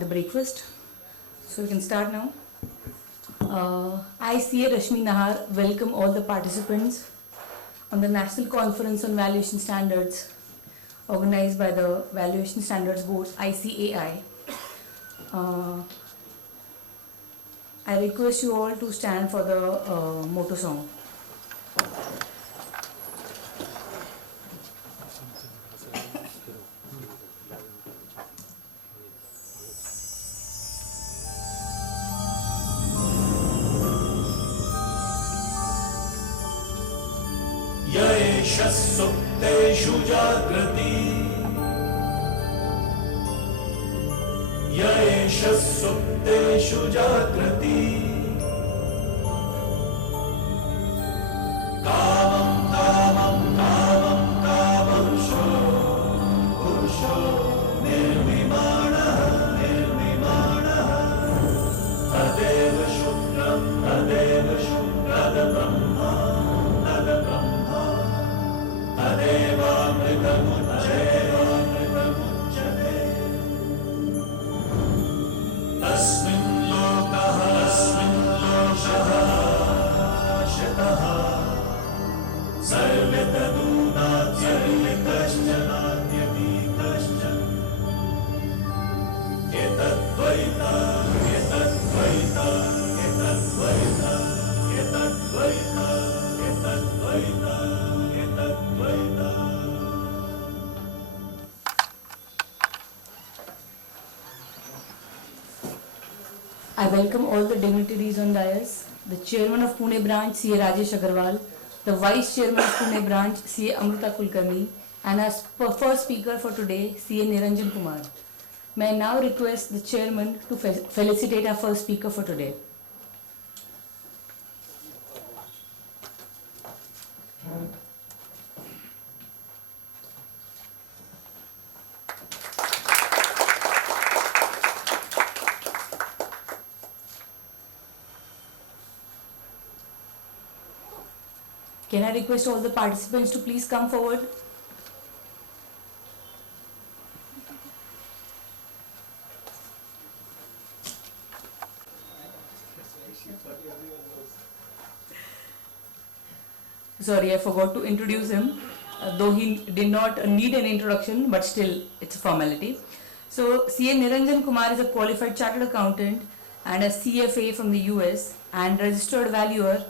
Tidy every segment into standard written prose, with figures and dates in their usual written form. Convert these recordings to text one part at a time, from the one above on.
the breakfast. So we can start now. I, CA Rashmi Nahar, welcome all the participants on the National Conference on Valuation Standards organized by the Valuation Standards Board, ICAI. I request you all to stand for the motto song. सुप्तेषु जागृति येष सुप्तेषु जागृति कामं कामं कामं कामंशो पुरुषो निर्विमाणः निर्विमाणः तदेव शुक्रं तदेव शुक्रब्रह्मा तद्ब्रह्मा तदेवामृतमुच्यते तस्मिन् लोकः शतः सर्वे तदूनाद्यपि कश्चनाद्यपि कश्चन एतद्वैता एतद्वैता एतद्वैता एतद्वैता एतद्वैता I welcome all the dignitaries on dais, the Chairman of Pune Branch, CA Rajesh Agarwal, the Vice Chairman of Pune Branch, CA Amrita Kulkarni, and our first speaker for today, CA Niranjan Kumar. May I now request the Chairman to felicitate our first speaker for today. Can I request all the participants to please come forward? Sorry, I forgot to introduce him, though he did not need an introduction, but still it's a formality. So, CA Niranjan Kumar is a qualified chartered accountant and a CFA from the US and registered valuer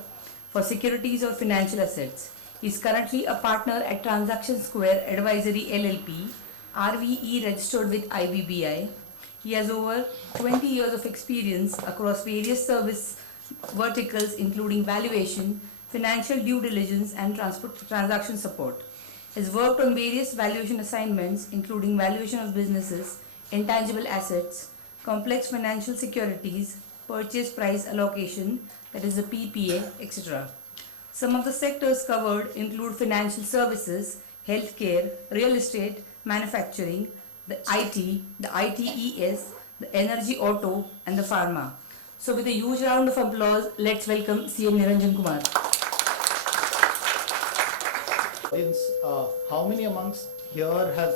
for securities or financial assets. He is currently a partner at Transaction Square Advisory LLP, RVE registered with IBBI. He has over 20 years of experience across various service verticals including valuation, financial due diligence and transaction support. He has worked on various valuation assignments including valuation of businesses, intangible assets, complex financial securities, purchase price allocation, that is the PPA, etc. Some of the sectors covered include financial services, healthcare, real estate, manufacturing, the IT, the ITES, the energy auto, and the pharma. So with a huge round of applause, let's welcome CA Niranjan Kumar. How many amongst here have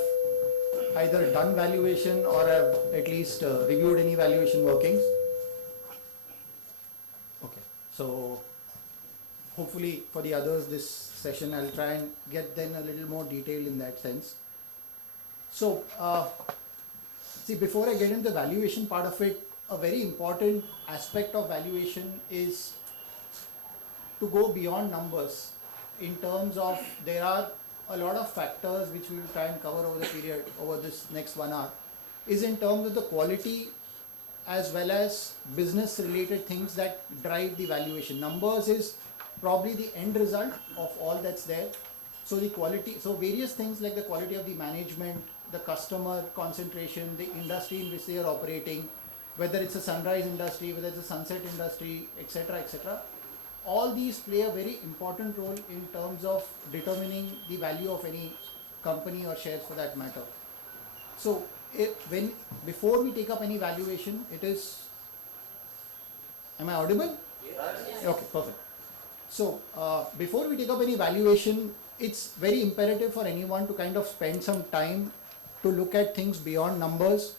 either done valuation or have at least reviewed any valuation workings? Okay, so hopefully for the others this session I'll try and get then a little more detailed in that sense. So see, before I get into the valuation part of it, a very important aspect of valuation is to go beyond numbers in terms of there are a lot of factors which we will try and cover over the period over this next 1 hour is in terms of the quality as well as business related things that drive the valuation. Numbers is probably the end result of all that's there. So the quality, so various things like the quality of the management, the customer concentration, the industry in which they are operating, whether it's a sunrise industry, whether it's a sunset industry, etc., etc. All these play a very important role in terms of determining the value of any company or shares for that matter. So before we take up any valuation, it is, am I audible? Yes. Okay, perfect. So before we take up any valuation, it's very imperative for anyone to kind of spend some time to look at things beyond numbers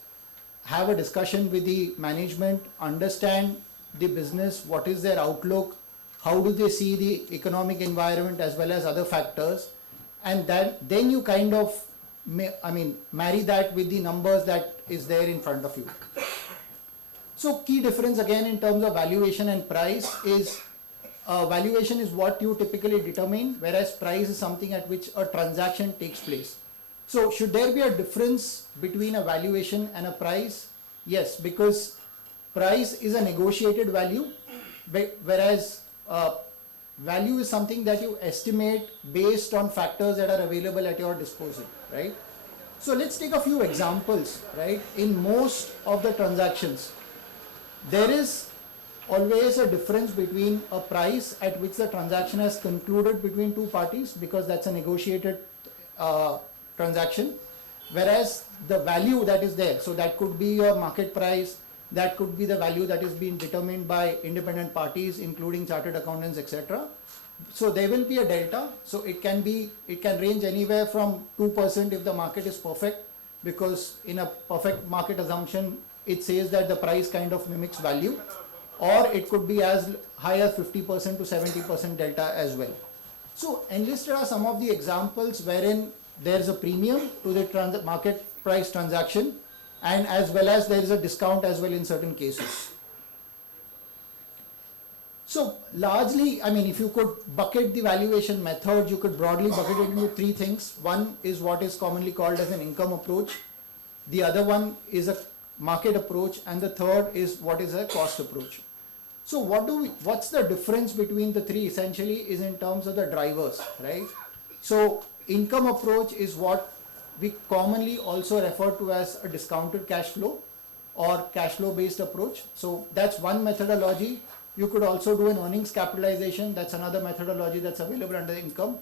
have a discussion with the management, understand the business, what is their outlook, how do they see the economic environment as well as other factors, and then you kind of marry that with the numbers that is there in front of you. So key difference again in terms of valuation and price is valuation is what you typically determine, whereas price is something at which a transaction takes place. So should there be a difference between a valuation and a price? Yes, because price is a negotiated value, whereas value is something that you estimate based on factors that are available at your disposal, right? So let's take a few examples, right? In most of the transactions, there is always a difference between a price at which the transaction has concluded between two parties, because that's a negotiated transaction, whereas the value that is there, so that could be your market price, that could be the value that is being determined by independent parties including chartered accountants, etc. So there will be a delta. So it can range anywhere from 2% if the market is perfect, because in a perfect market assumption it says that the price kind of mimics value, or it could be as high as 50% to 70% delta as well. So enlisted are some of the examples wherein there is a premium to the market price transaction, and as well as there is a discount as well in certain cases. So largely, if you could bucket the valuation method, you could broadly bucket it into three things. One is what is commonly called as an income approach. The other one is a market approach, and the third is what is a cost approach. So what's the difference between the three essentially is in terms of the drivers, right? So income approach is what we commonly also refer to as a discounted cash flow or cash flow based approach. So that's one methodology. You could also do an earnings capitalization. That's another methodology that's available under income.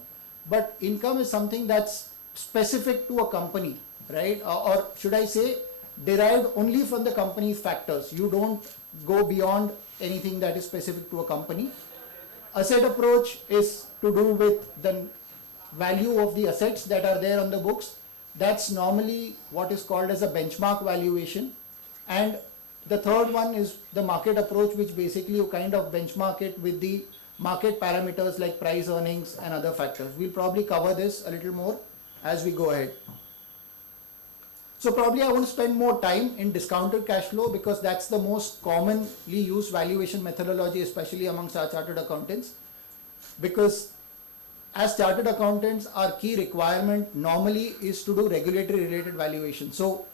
But income is something that's specific to a company, right? Or should I say derived only from the company's factors. You don't go beyond anything that is specific to a company. Asset approach is to do with the value of the assets that are there on the books. That's normally what is called as a benchmark valuation. And the third one is the market approach, which basically you kind of benchmark it with the market parameters like price, earnings, and other factors. We'll probably cover this a little more as we go ahead. So probably I want to spend more time in discounted cash flow because that's the most commonly used valuation methodology, especially amongst our chartered accountants. Because as chartered accountants, our key requirement normally is to do regulatory related valuation. So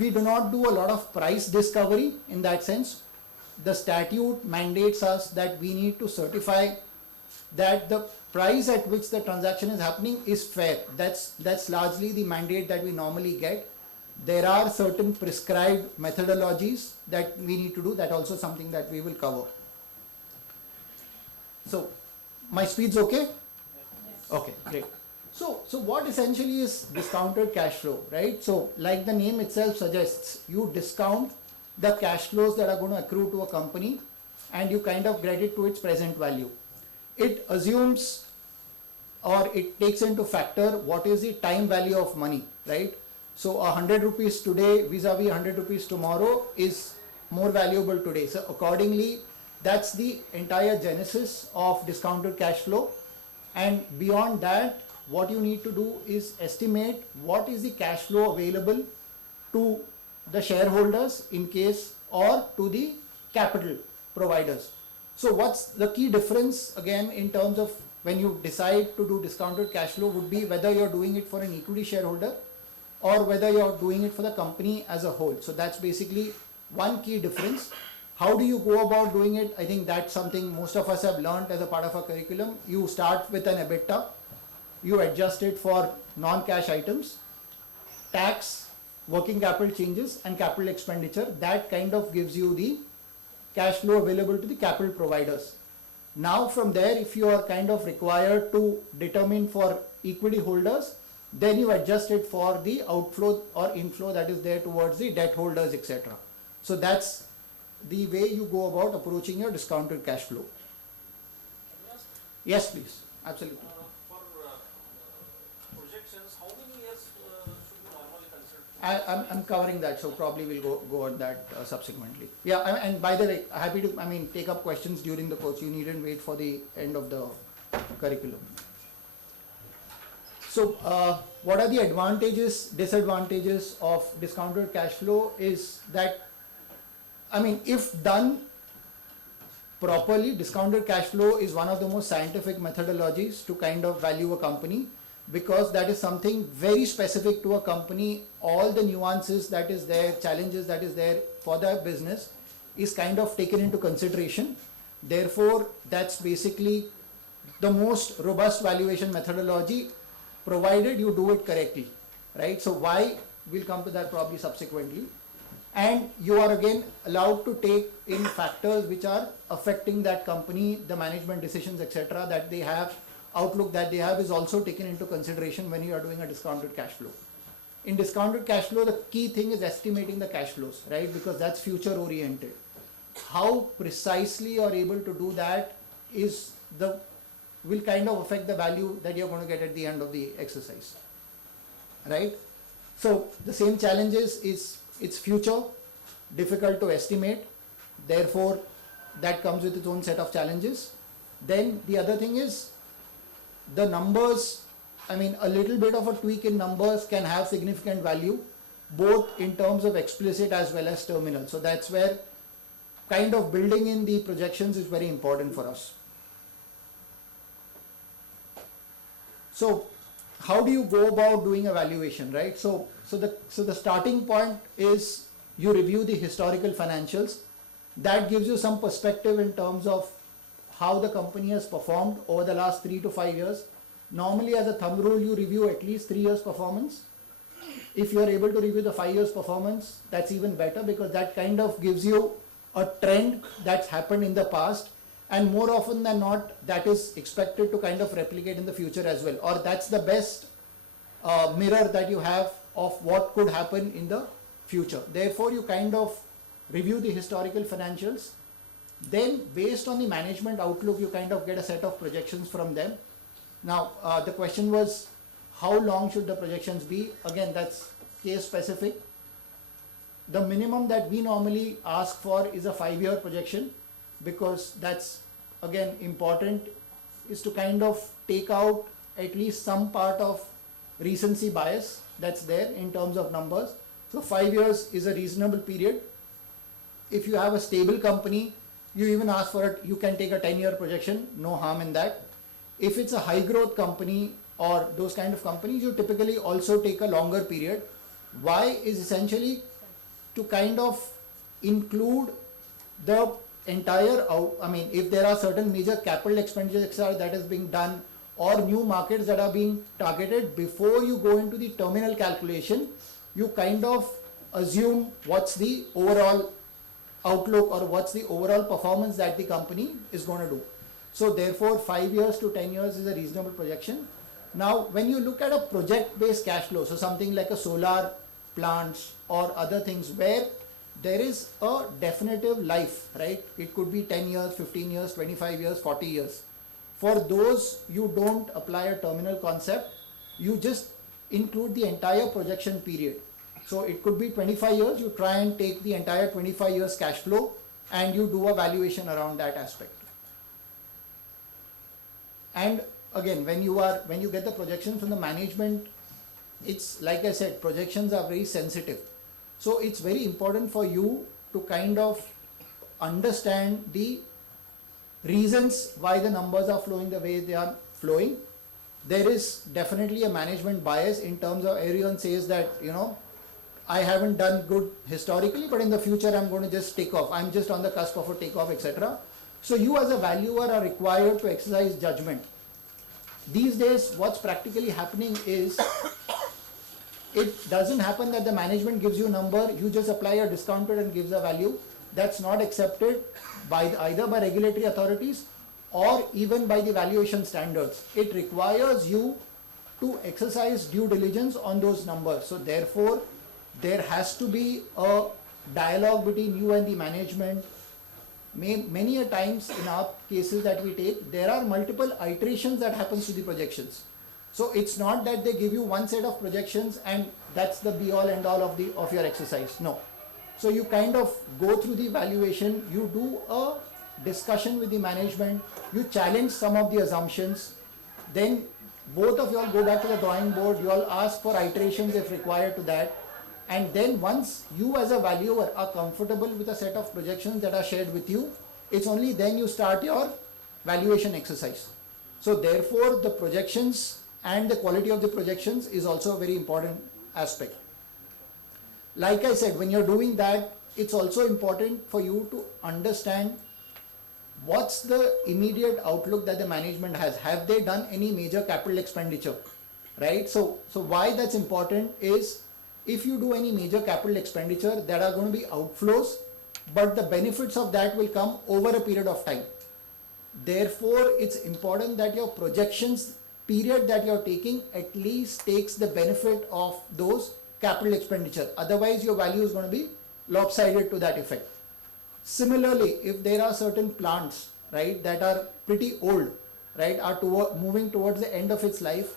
we do not do a lot of price discovery in that sense. The statute mandates us that we need to certify that the price at which the transaction is happening is fair. That's largely the mandate that we normally get. There are certain prescribed methodologies that we need to do. That also something that we will cover. So my speed's okay? Okay, great. So what essentially is discounted cash flow, right? So like the name itself suggests, you discount the cash flows that are going to accrue to a company and you kind of get it to its present value. It assumes or it takes into factor what is the time value of money, right? So 100 rupees today vis-a-vis 100 rupees tomorrow is more valuable today. So accordingly, that's the entire genesis of discounted cash flow. And beyond that, what you need to do is estimate what is the cash flow available to the shareholders in case or to the capital providers. So what's the key difference again in terms of when you decide to do discounted cash flow would be whether you're doing it for an equity shareholder or whether you're doing it for the company as a whole. So that's basically one key difference. How do you go about doing it? I think that's something most of us have learned as a part of our curriculum. You start with an EBITDA, you adjust it for non-cash items, tax, working capital changes and capital expenditure. That kind of gives you the cash flow available to the capital providers. Now from there, if you are kind of required to determine for equity holders, then you adjust it for the outflow or inflow that is there towards the debt holders, etc. So that's the way you go about approaching your discounted cash flow. Yes, please. Absolutely. For projections, how many years should we normally consider I'm covering that, so probably we'll go on that subsequently. Yeah, and by the way, happy to take up questions during the course. You needn't wait for the end of the curriculum. So, what are the advantages, disadvantages of discounted cash flow? Is that, if done properly, discounted cash flow is one of the most scientific methodologies to kind of value a company, because that is something very specific to a company. All the nuances that is there, challenges that is there for the business is kind of taken into consideration. Therefore, that's basically the most robust valuation methodology, provided you do it correctly, right? So why, we'll come to that probably subsequently. And you are again allowed to take in factors which are affecting that company, the management decisions, etc. that they have, outlook that they have is also taken into consideration when you are doing a discounted cash flow. In discounted cash flow, the key thing is estimating the cash flows, right? Because that's future oriented. How precisely you are able to do that will kind of affect the value that you're going to get at the end of the exercise, right? So the same challenges is it's future, difficult to estimate, therefore that comes with its own set of challenges. Then the other thing is the numbers, a little bit of a tweak in numbers can have significant value, both in terms of explicit as well as terminal. So that's where kind of building in the projections is very important for us. So how do you go about doing a valuation, right? So the starting point is you review the historical financials. That gives you some perspective in terms of how the company has performed over the last 3 to 5 years. Normally, as a thumb rule, you review at least 3 years performance. If you are able to review the 5 years performance, that's even better, because that kind of gives you a trend that's happened in the past, and more often than not, that is expected to kind of replicate in the future as well, or that's the best mirror that you have of what could happen in the future. Therefore, you kind of review the historical financials. Then, based on the management outlook, you kind of get a set of projections from them. Now, the question was, how long should the projections be? Again, that's case specific. The minimum that we normally ask for is a 5-year projection, because that's again important, is to kind of take out at least some part of recency bias that's there in terms of numbers. So 5 years is a reasonable period. If you have a stable company, you even ask for it, you can take a 10-year projection, no harm in that. If it's a high growth company or those kind of companies, you typically also take a longer period. Why is essentially to kind of include the entire if there are certain major capital expenditures that is being done, or new markets that are being targeted, before you go into the terminal calculation, you kind of assume what's the overall outlook or what's the overall performance that the company is going to do. So therefore 5 years to 10 years is a reasonable projection. Now when you look at a project based cash flow, so something like a solar plants or other things where there is a definitive life, right? It could be 10 years, 15 years, 25 years, 40 years. For those, you don't apply a terminal concept, you just include the entire projection period. So it could be 25 years, you try and take the entire 25 years cash flow and you do a valuation around that aspect. And again, when you get the projections from the management, it's like I said, projections are very sensitive. So it's very important for you to kind of understand the reasons why the numbers are flowing the way they are flowing. There is definitely a management bias in terms of everyone says that, I haven't done good historically, but in the future I'm going to just take off. I'm just on the cusp of a takeoff, etc. So you as a valuer are required to exercise judgment. These days, what's practically happening is, it doesn't happen that the management gives you a number, you just apply a discounted and gives a value. That's not accepted by either by regulatory authorities or even by the valuation standards. It requires you to exercise due diligence on those numbers. So therefore, there has to be a dialogue between you and the management. Many a times in our cases that we take, there are multiple iterations that happens to the projections. So it's not that they give you one set of projections and that's the be all end all of your exercise. No. So you kind of go through the valuation, you do a discussion with the management, you challenge some of the assumptions, then both of you all go back to the drawing board, you all ask for iterations if required to that, and then once you as a valuer are comfortable with a set of projections that are shared with you, it's only then you start your valuation exercise. So therefore the projections and the quality of the projections is also a very important aspect. Like I said, when you're doing that, it's also important for you to understand what's the immediate outlook that the management has. Have they done any major capital expenditure, right? So why that's important is, if you do any major capital expenditure, there are going to be outflows, but the benefits of that will come over a period of time. Therefore, it's important that your projections period that you're taking at least takes the benefit of those capital expenditure. Otherwise, your value is going to be lopsided to that effect. Similarly, if there are certain plants, right, that are pretty old, right, are moving towards the end of its life,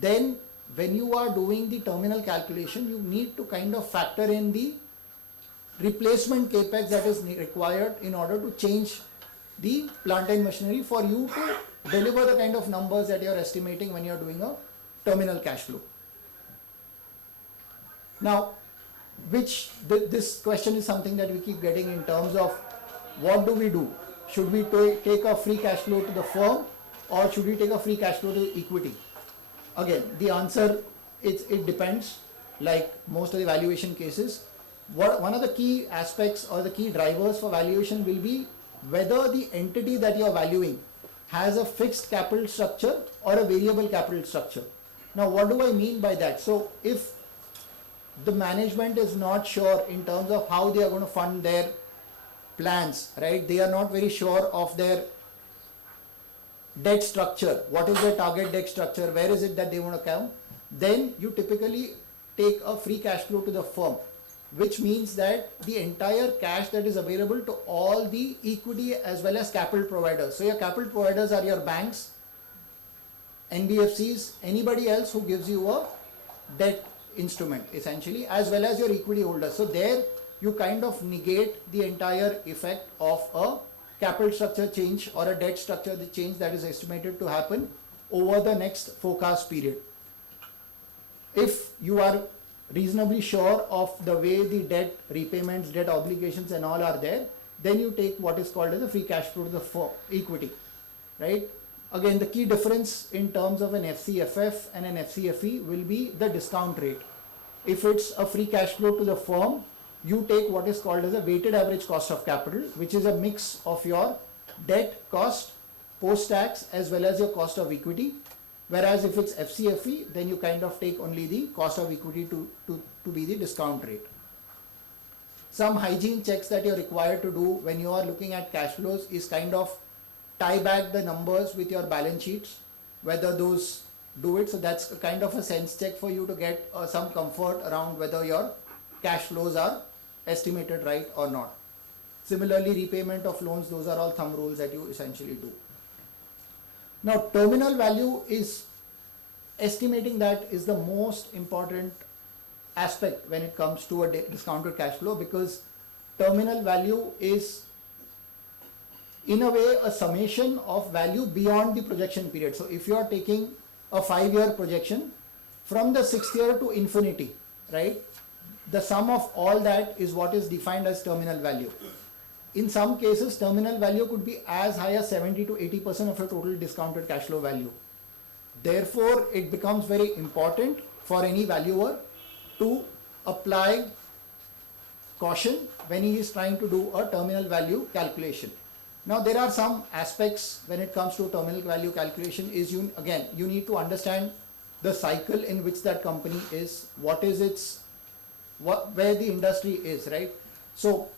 then when you are doing the terminal calculation, you need to kind of factor in the replacement capex that is required in order to change the plant and machinery for you to deliver the kind of numbers that you are estimating when you are doing a terminal cash flow. Now, this question is something that we keep getting in terms of what do we do? Should we take a free cash flow to the firm, or should we take a free cash flow to equity? Again, the answer it depends, like most of the valuation cases. One of the key aspects or the key drivers for valuation will be whether the entity that you are valuing has a fixed capital structure or a variable capital structure. Now, what do I mean by that? So, if the management is not sure in terms of how they are going to fund their plans, right? They are not very sure of their debt structure. What is their target debt structure? Where is it that they want to come? Then you typically take a free cash flow to the firm, which means that the entire cash that is available to all the equity as well as capital providers. So your capital providers are your banks, NBFCs, anybody else who gives you a debt instrument essentially, as well as your equity holders. So there you kind of negate the entire effect of a capital structure change or a debt structure change that is estimated to happen over the next forecast period. If you are reasonably sure of the way the debt repayments, debt obligations and all are there, then you take what is called as a free cash flow to the equity, right? Again, the key difference in terms of an FCFF and an FCFE will be the discount rate. If it's a free cash flow to the firm, you take what is called as a weighted average cost of capital, which is a mix of your debt cost, post-tax, as well as your cost of equity. Whereas if it's FCFE, then you kind of take only the cost of equity to be the discount rate. Some hygiene checks that you're required to do when you are looking at cash flows is kind of tie back the numbers with your balance sheets, whether those do it. So that's a kind of a sense check for you to get some comfort around whether your cash flows are estimated right or not. Similarly, repayment of loans, those are all thumb rules that you essentially do. Now, terminal value is estimating that is the most important aspect when it comes to a discounted cash flow, because terminal value is in a way a summation of value beyond the projection period. So if you are taking a 5-year projection from the 6th year to infinity, right, the sum of all that is what is defined as terminal value. In some cases, terminal value could be as high as 70 to 80% of your total discounted cash flow value. Therefore, it becomes very important for any valuer to apply caution when he is trying to do a terminal value calculation. Now, there are some aspects when it comes to terminal value calculation is you need to understand the cycle in which that company is, where the industry is, right? So,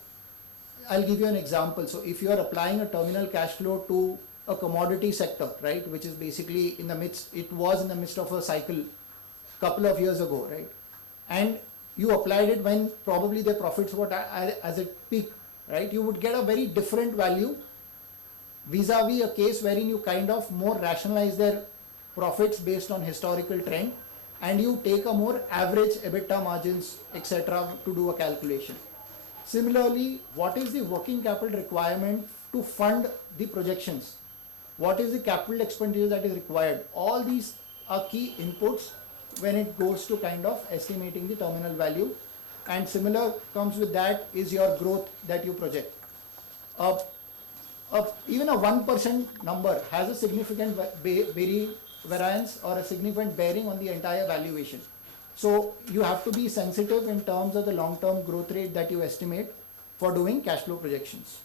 I'll give you an example. So if you are applying a terminal cash flow to a commodity sector, right, which is basically it was in the midst of a cycle couple of years ago, right, and you applied it when probably their profits were as it peak, right, you would get a very different value vis-a-vis a case wherein you kind of more rationalize their profits based on historical trend, and you take a more average EBITDA margins, etc. to do a calculation. Similarly, what is the working capital requirement to fund the projections? What is the capital expenditure that is required? All these are key inputs when it goes to kind of estimating the terminal value, and similar comes with that is your growth that you project. Even a 1% number has a significant variance or a significant bearing on the entire valuation. So you have to be sensitive in terms of the long-term growth rate that you estimate for doing cash flow projections.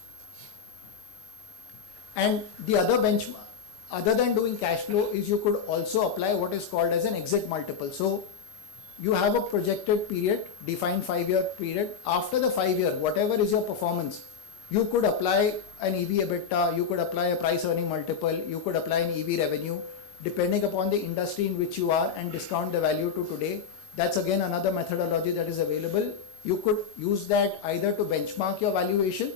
And the other benchmark, other than doing cash flow, is you could also apply what is called as an exit multiple. So you have a projected period, defined 5-year period. After the 5-year, whatever is your performance, you could apply an EV EBITDA, you could apply a price earning multiple, you could apply an EV revenue, depending upon the industry in which you are, and discount the value to today. That's again another methodology that is available. You could use that either to benchmark your valuation,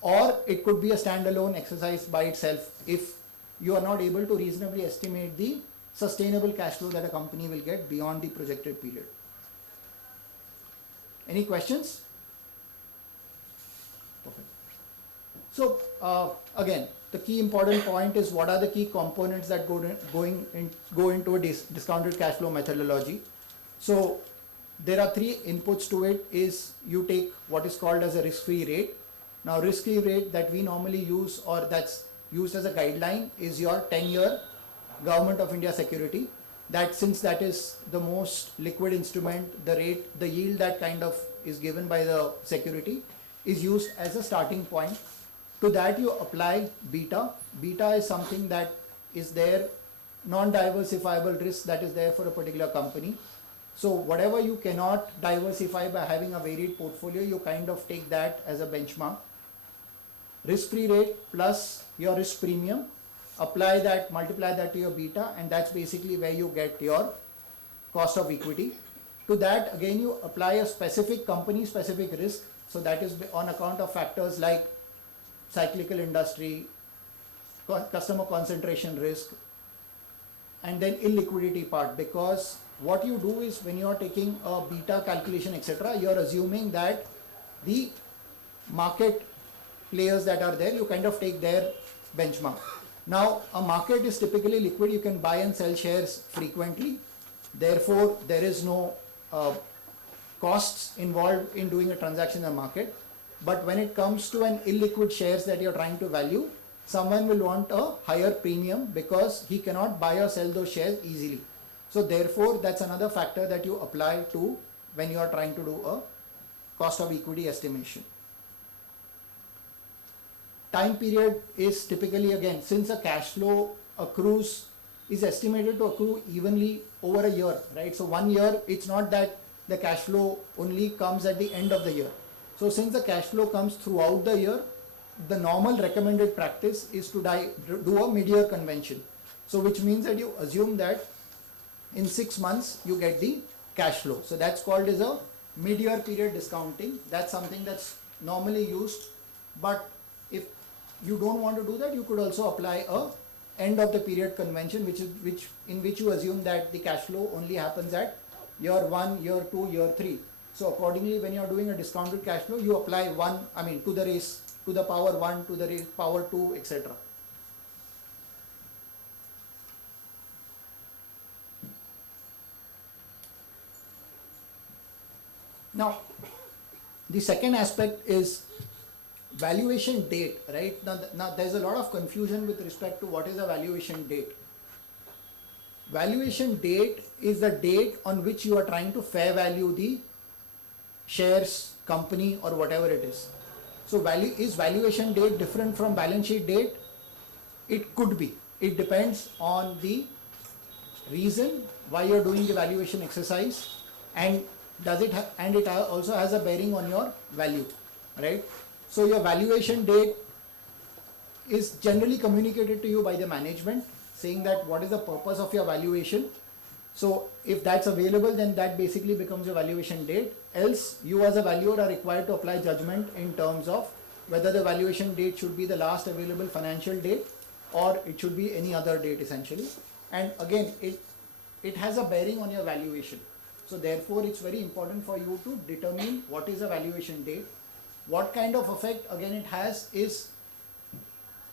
or it could be a standalone exercise by itself if you are not able to reasonably estimate the sustainable cash flow that a company will get beyond the projected period. Any questions? Perfect. So again, the key important point is what are the key components that go into a discounted cash flow methodology. So there are 3 inputs to it. Is you take what is called as a risk-free rate. Now risk-free rate that we normally use, or that's used as a guideline, is your 10-year Government of India security. That, since that is the most liquid instrument, the rate, the yield that kind of is given by the security is used as a starting point. To that you apply beta. Beta is something that is there, non-diversifiable risk that is there for a particular company. So whatever you cannot diversify by having a varied portfolio, you kind of take that as a benchmark. Risk-free rate plus your risk premium, apply that, multiply that to your beta, and that's basically where you get your cost of equity. To that again you apply a specific company specific risk. So that is on account of factors like cyclical industry, customer concentration risk, and then illiquidity part. Because what you do is when you are taking a beta calculation, etc., you are assuming that the market players that are there, you kind of take their benchmark. Now a market is typically liquid, you can buy and sell shares frequently, therefore there is no costs involved in doing a transaction in the market. But when it comes to an illiquid shares that you are trying to value, someone will want a higher premium because he cannot buy or sell those shares easily. So therefore that's another factor that you apply to when you are trying to do a cost of equity estimation. Time period is typically, again, since a cash flow accrues, is estimated to accrue evenly over a year, right? So 1 year, it's not that the cash flow only comes at the end of the year. So since the cash flow comes throughout the year, the normal recommended practice is to do a mid-year convention. So which means that you assume that in 6 months you get the cash flow. So that's called as a mid-year period discounting. That's something that's normally used, but if you don't want to do that, you could also apply a end of the period convention, in which you assume that the cash flow only happens at year 1, year 2, year 3. So accordingly, when you are doing a discounted cash flow, you apply to the raise to the power 1, to the raise power 2, etc. Now, the second aspect is valuation date, right? Now there's a lot of confusion with respect to what is a valuation date. Valuation date is the date on which you are trying to fair value the shares, company, or whatever it is. So is valuation date different from balance sheet date? It could be. It depends on the reason why you're doing the valuation exercise, and it also has a bearing on your value, right? So your valuation date is generally communicated to you by the management, saying that what is the purpose of your valuation. So if that's available, then that basically becomes your valuation date. Else you as a valuer are required to apply judgment in terms of whether the valuation date should be the last available financial date or it should be any other date essentially. And again, it has a bearing on your valuation. So therefore it's very important for you to determine what is the valuation date. What kind of effect again it has is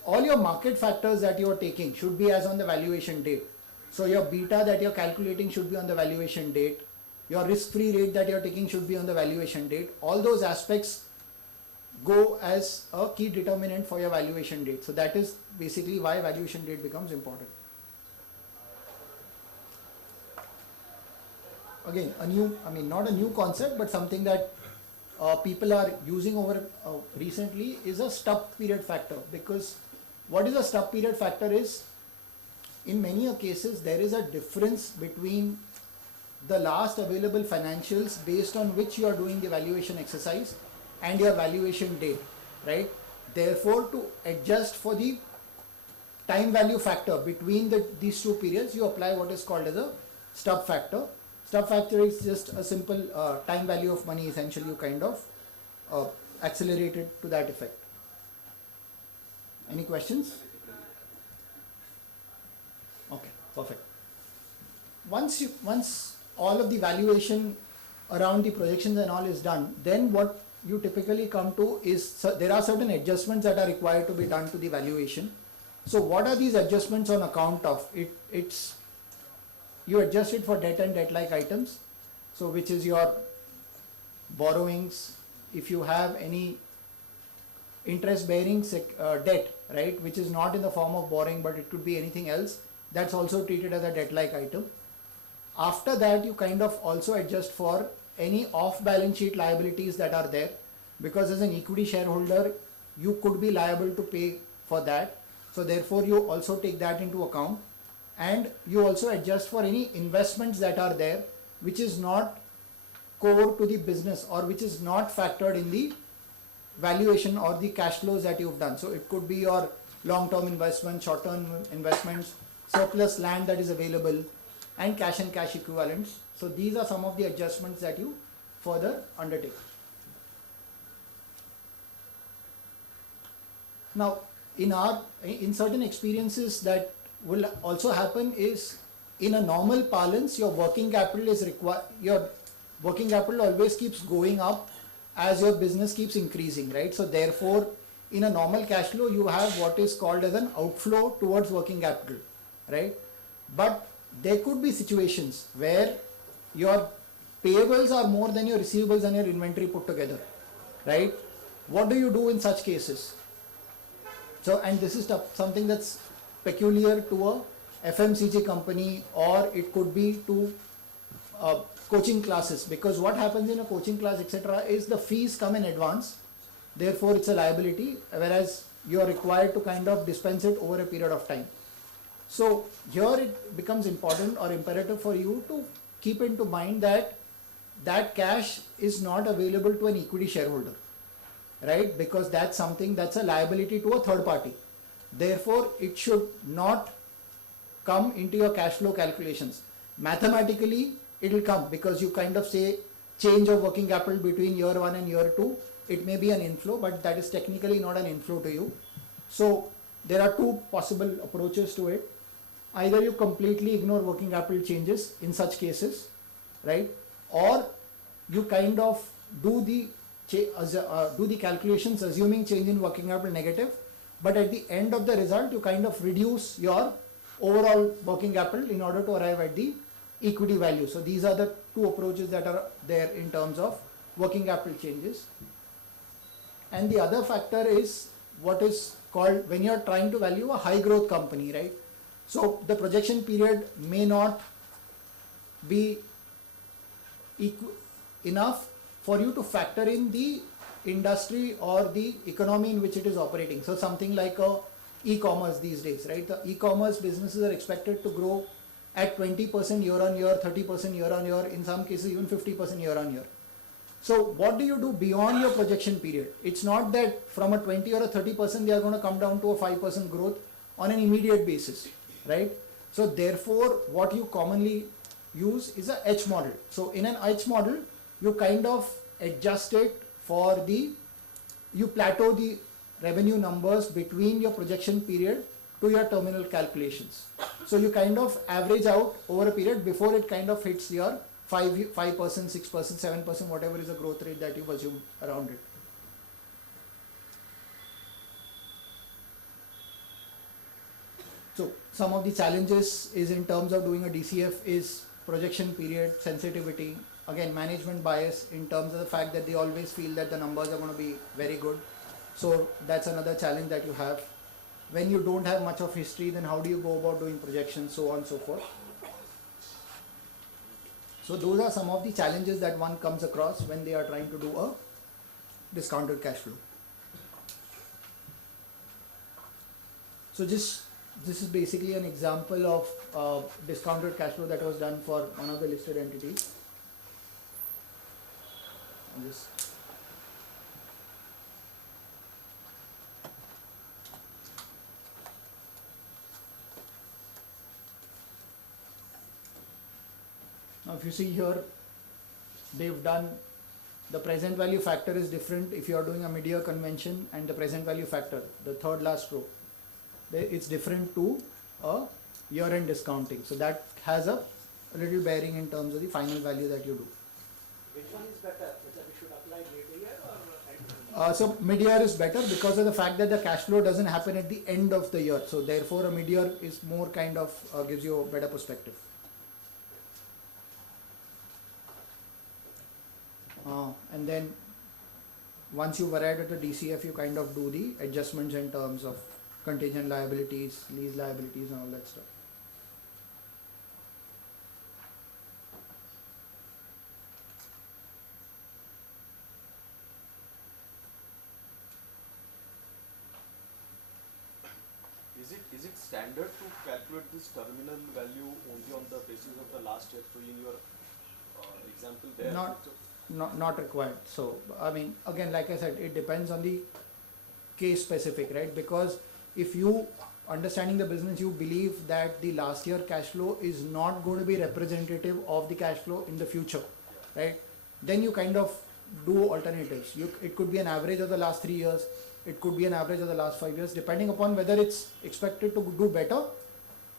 all your market factors that you are taking should be as on the valuation date. So your beta that you're calculating should be on the valuation date. Your risk-free rate that you're taking should be on the valuation date. All those aspects go as a key determinant for your valuation date. So that is basically why valuation date becomes important. Again, not a new concept, but something that people are using over recently is a stub period factor. Because what is a stub period factor is, in many cases, there is a difference between the last available financials based on which you are doing the valuation exercise and your valuation date, right? Therefore, to adjust for the time value factor between these two periods, you apply what is called as a stub factor. Stub factor is just a simple time value of money, essentially you kind of accelerate it to that effect. Any questions? Okay, perfect. Once all of the valuation around the projections and all is done, then what you typically come to is there are certain adjustments that are required to be done to the valuation. So what are these adjustments on account of? You adjust it for debt and debt-like items, so which is your borrowings. If you have any interest-bearing debt, right, which is not in the form of borrowing, but it could be anything else, that's also treated as a debt-like item. After that, you kind of also adjust for any off-balance sheet liabilities that are there, because as an equity shareholder, you could be liable to pay for that. So therefore, you also take that into account. And you also adjust for any investments that are there, which is not core to the business or which is not factored in the valuation or the cash flows that you've done. So it could be your long-term investments, short-term investments, surplus land that is available, and cash equivalents. So these are some of the adjustments that you further undertake. Now, in certain experiences that will also happen is, in a normal parlance, your working capital is required. Your working capital always keeps going up as your business keeps increasing, right? So therefore, in a normal cash flow, you have what is called as an outflow towards working capital, right? But there could be situations where your payables are more than your receivables and your inventory put together, right? What do you do in such cases? So, and this is something that's peculiar to a FMCG company, or it could be to coaching classes, because what happens in a coaching class, etc., is the fees come in advance. Therefore, it's a liability, whereas you are required to kind of dispense it over a period of time. So here it becomes important or imperative for you to keep into mind that that cash is not available to an equity shareholder, right? Because that's something that's a liability to a third party. Therefore, it should not come into your cash flow calculations. Mathematically, it will come because you kind of say change of working capital between year 1 and year 2. It may be an inflow, but that is technically not an inflow to you. So there are two possible approaches to it. Either you completely ignore working capital changes in such cases, right? Or you kind of do the calculations assuming change in working capital negative, but at the end of the result, you kind of reduce your overall working capital in order to arrive at the equity value. So these are the two approaches that are there in terms of working capital changes. And the other factor is what is called when you are trying to value a high growth company, right? So the projection period may not be enough for you to factor in the industry or the economy in which it is operating. So something like e-commerce these days, right? The e-commerce businesses are expected to grow at 20% year on year, 30% year on year, in some cases even 50% year on year. So what do you do beyond your projection period? It's not that from a 20 or a 30% they are going to come down to a 5% growth on an immediate basis, right? So therefore, what you commonly use is a H model. So in an H model, you kind of adjust it you plateau the revenue numbers between your projection period to your terminal calculations. So you kind of average out over a period before it kind of hits your 5%, 6%, 7%, whatever is the growth rate that you assume around it. So some of the challenges is in terms of doing a DCF is projection period, sensitivity, again management bias in terms of the fact that they always feel that the numbers are going to be very good. So that's another challenge that you have. When you don't have much of history, then how do you go about doing projections, so on and so forth. So those are some of the challenges that one comes across when they are trying to do a discounted cash flow. So this is basically an example of discounted cash flow that was done for one of the listed entities. And just now if you see here, they've done the present value factor is different if you are doing a mid-year convention, and the present value factor, the third last row, it's different to a year-end discounting. So that has a little bearing in terms of the final value that you do. Which one is better? Whether we should apply mid-year or end? So mid-year is better because of the fact that the cash flow doesn't happen at the end of the year. So therefore a mid-year is more kind of gives you a better perspective. And then once you've arrived at the DCF, you kind of do the adjustments in terms of contingent liabilities, lease liabilities and all that stuff. Is it standard to calculate this terminal value only on the basis of the last year? So in your example there, Not required. So I mean, again, like I said, it depends on the case specific, right? Because if you understanding the business, you believe that the last year cash flow is not going to be representative of the cash flow in the future, right? Then you kind of do alternatives. It could be an average of the last 3 years. It could be an average of the last 5 years, depending upon whether it's expected to do better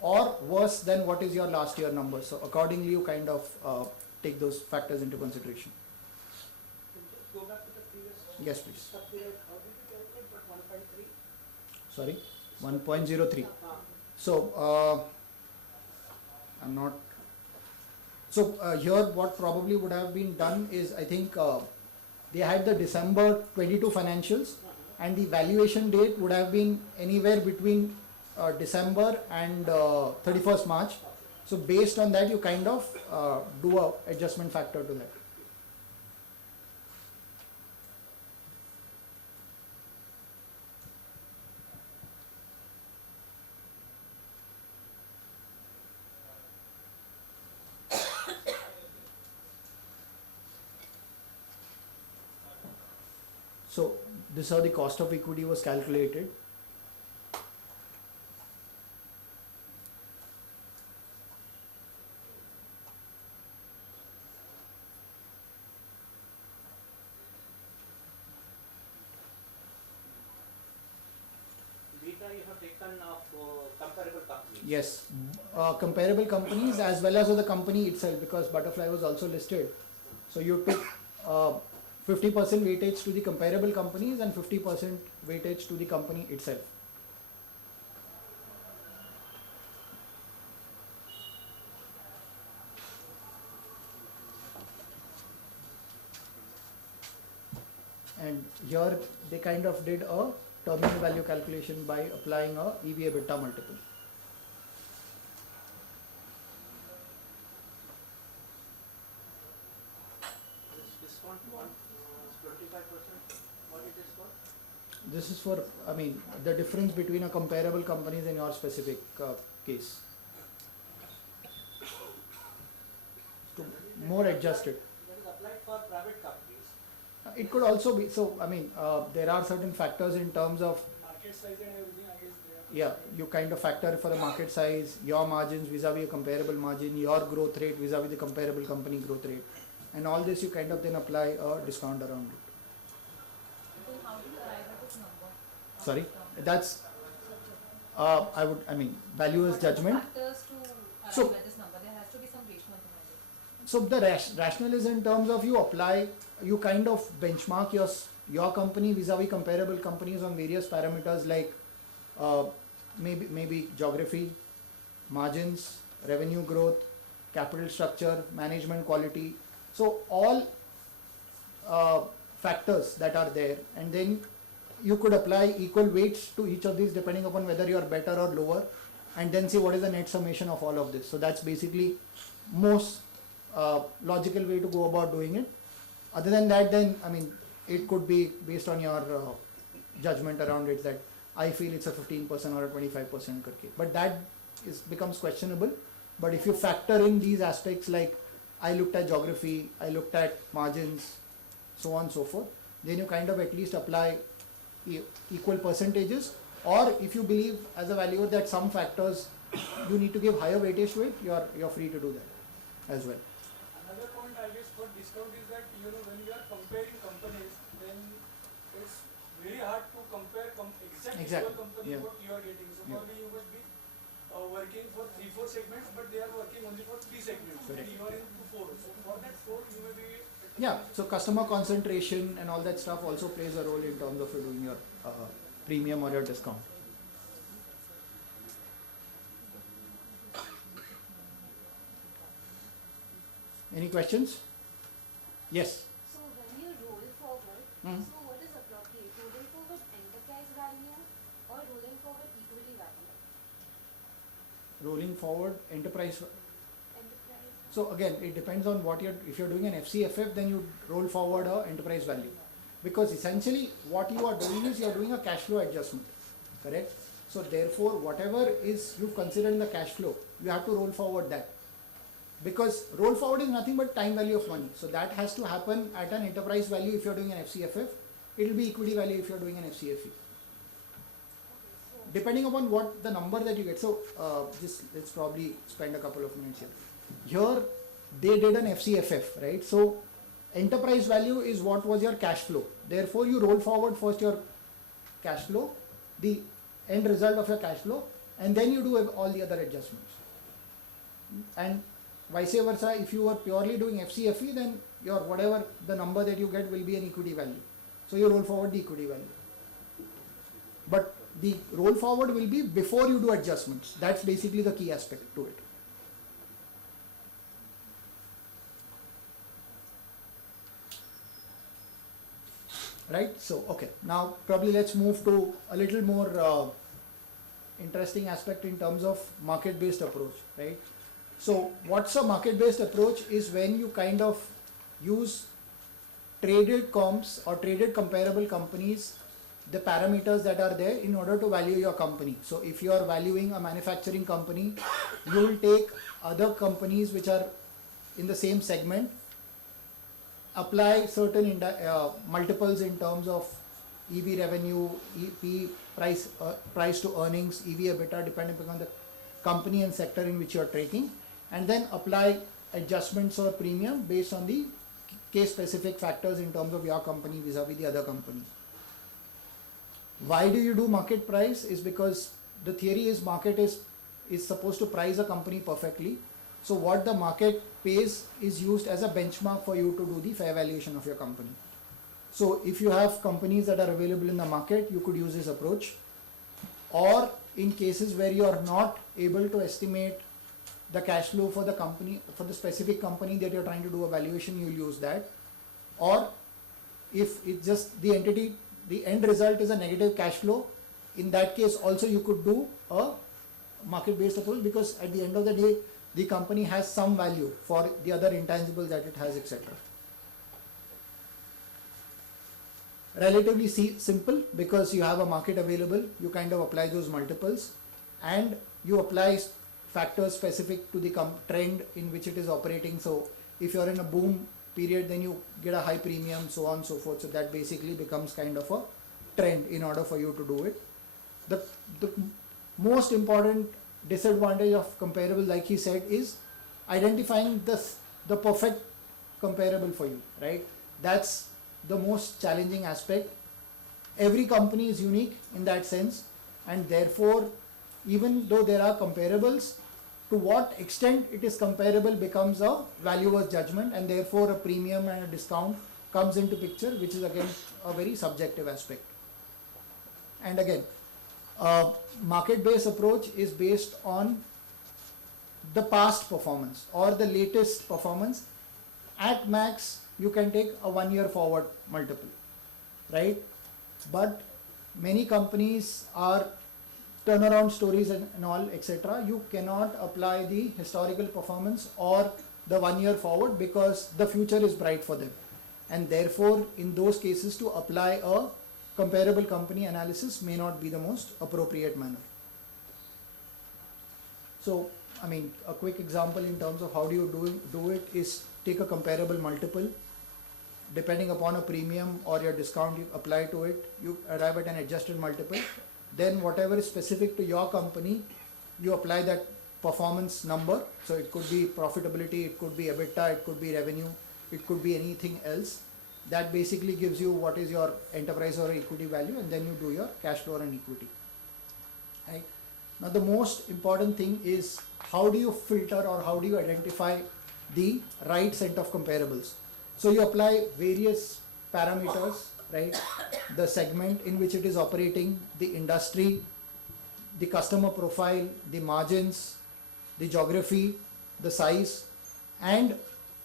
or worse than what is your last year number. So accordingly, you kind of take those factors into consideration. Go back to the previous. Yes, please. Sub-period. How did you calculate but 1.3? Sorry, 1.03. So I'm not. So here, what probably would have been done is, I think they had the December 22 financials, and the valuation date would have been anywhere between December and 31st March. So based on that, you kind of do a adjustment factor to that. So this is how the cost of equity was calculated. Beta you have taken of comparable companies. Yes, comparable companies as well as of the company itself, because Butterfly was also listed. So you took 50% weightage to the comparable companies and 50% weightage to the company itself. And here they kind of did a terminal value calculation by applying a EV/EBITDA multiple. Discount 25%. What it is for? This is for, I mean, the difference between a comparable companies in your specific case. To more adjusted. That is applied for private companies. It could also be, so I mean, there are certain factors in terms of, Market size and everything, I guess they yeah, you kind of factor for the market size, your margins vis-a-vis a comparable margin, your growth rate vis-a-vis the comparable company growth rate. And all this you kind of then apply a discount around it. Then how do you arrive at this number? Sorry, that's valuer's What are the judgment. factors to arrive So- at this number? There has to be some rationale behind it. So the rationale is in terms of you kind of benchmark your company vis-a-vis comparable companies on various parameters like maybe geography, margins, revenue growth, capital structure, management quality. So all factors that are there, and then you could apply equal weights to each of these depending upon whether you are better or lower, and then see what is the net summation of all of this. So that's basically most logical way to go about doing it. Other than that, then it could be based on your judgment around it, that I feel it's a 15% or a 25% karke. But that becomes questionable. But if you factor in these aspects, like I looked at geography, I looked at margins, so on and so forth, then you kind of at least apply equal percentages. Or if you believe as a valuer that some factors you need to give higher weightage to it, you're free to do that as well. Another point I guess for discount is that when you are comparing companies, then it's very hard to compare exactly Exactly, equal company yeah. what you are getting. So Yeah. probably you must be working for 3-4 segments, but they are working only for 3 segments. Correct. And you are into 4. So for that 4 you may be Yeah, so customer concentration and all that stuff also plays a role in terms of you doing your premium or your discount. Any questions? Yes. So when you roll forward, Mhm. so what is appropriate? Rolling forward enterprise value or rolling forward equity value? Rolling forward enterprise. Enterprise. So again, it depends on what if you're doing an FCFF, then you roll forward a enterprise value. Because essentially what you are doing is you're doing a cash flow adjustment, correct? So therefore whatever is you've considered in the cash flow, you have to roll forward that. Because roll forward is nothing but time value of money. So that has to happen at an enterprise value if you're doing an FCFF. It will be equity value if you're doing an FCFE. Depending upon what the number that you get. So just let's probably spend a couple of minutes here. Here they did an FCFF, right? So enterprise value is what was your cash flow. Therefore you roll forward first your cash flow, the end result of your cash flow, and then you do all the other adjustments. And vice versa, if you were purely doing FCFE, then your whatever the number that you get will be an equity value. So you roll forward the equity value. But the roll forward will be before you do adjustments. That's basically the key aspect to it. Right? So, okay. Now, probably let's move to a little more interesting aspect in terms of market-based approach, right? So, what's a market-based approach is when you kind of use traded comps or traded comparable companies, the parameters that are there in order to value your company. So, if you are valuing a manufacturing company, you will take other companies which are in the same segment, apply certain multiples in terms of EV revenue, EP price to earnings, EV EBITDA, depending upon the company and sector in which you are trading, and then apply adjustments or premium based on the case specific factors in terms of your company vis-a-vis the other company. Why do you do market price? Is because the theory is market is supposed to price a company perfectly. So what the market pays is used as a benchmark for you to do the fair valuation of your company. So if you have companies that are available in the market, you could use this approach. Or in cases where you are not able to estimate the cash flow for the company, for the specific company that you're trying to do a valuation, you'll use that. Or if it's just the entity, the end result is a negative cash flow, in that case also you could do a market-based approach, because at the end of the day, the company has some value for the other intangibles that it has, etc. Relatively simple, because you have a market available, you kind of apply those multiples and you apply factors specific to the trend in which it is operating. So if you're in a boom period, then you get a high premium, so on and so forth. So that basically becomes kind of a trend in order for you to do it. The most important disadvantage of comparable, like he said, is identifying the perfect comparable for you, right? That's the most challenging aspect. Every company is unique in that sense, and therefore even though there are comparables, to what extent it is comparable becomes a valuer's judgment, and therefore a premium and a discount comes into picture, which is again a very subjective aspect. And again, market-based approach is based on the past performance or the latest performance. At max, you can take a 1 year forward multiple, right? But many companies are turnaround stories and all, etc. You cannot apply the historical performance or the 1 year forward because the future is bright for them. And therefore, in those cases, to apply a comparable company analysis may not be the most appropriate manner. So, I mean, a quick example in terms of how do you do it is take a comparable multiple. Depending upon a premium or your discount you apply to it, you arrive at an adjusted multiple. Then whatever is specific to your company, you apply that performance number. So it could be profitability, it could be EBITDA, it could be revenue, it could be anything else. That basically gives you what is your enterprise or equity value, and then you do your cash flow and equity. Right? Now the most important thing is how do you filter or how do you identify the right set of comparables. So you apply various parameters, right? The segment in which it is operating, the industry, the customer profile, the margins, the geography, the size, and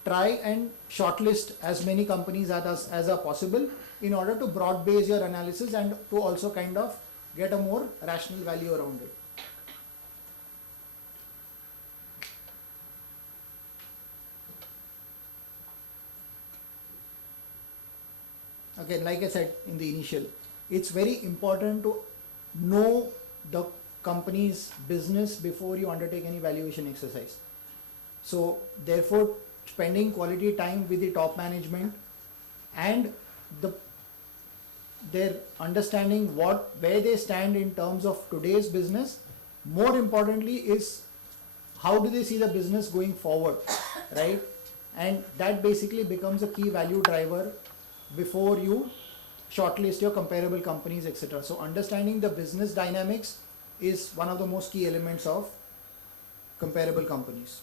try and shortlist as many companies as are possible in order to broad base your analysis and to also kind of get a more rational value around it. Again, like I said in the initial, it's very important to know the company's business before you undertake any valuation exercise. So therefore, spending quality time with the top management and their understanding where they stand in terms of today's business. More importantly is how do they see the business going forward, right? And that basically becomes a key value driver before you shortlist your comparable companies, etc. So understanding the business dynamics is one of the most key elements of comparable companies.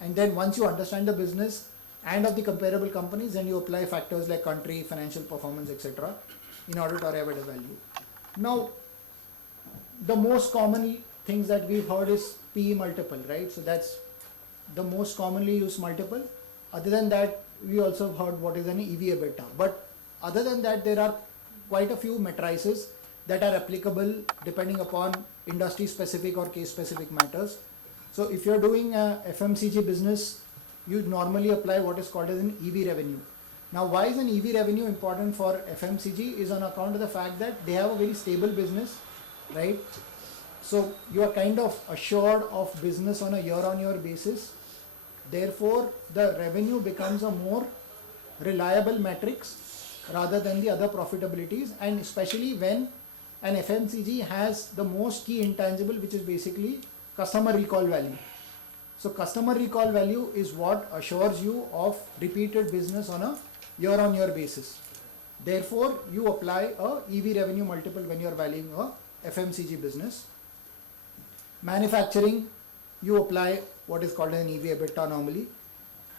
And then once you understand the business and of the comparable companies, then you apply factors like country, financial performance, etc. in order to arrive at a value. Now, the most common things that we've heard is PE multiple, right? So that's the most commonly used multiple. Other than that, we also heard what is an EV EBITDA. But other than that, there are quite a few matrices that are applicable depending upon industry specific or case specific matters. So if you're doing a FMCG business, you normally apply what is called as an EV revenue. Now, why is an EV revenue important for FMCG is on account of the fact that they have a very stable business, right? So you are kind of assured of business on a year-on-year basis. Therefore, the revenue becomes a more reliable matrix rather than the other profitabilities, and especially when an FMCG has the most key intangible, which is basically customer recall value. So customer recall value is what assures you of repeated business on a year-on-year basis. Therefore, you apply a EV revenue multiple when you are valuing a FMCG business. Manufacturing, you apply what is called an EV EBITDA normally.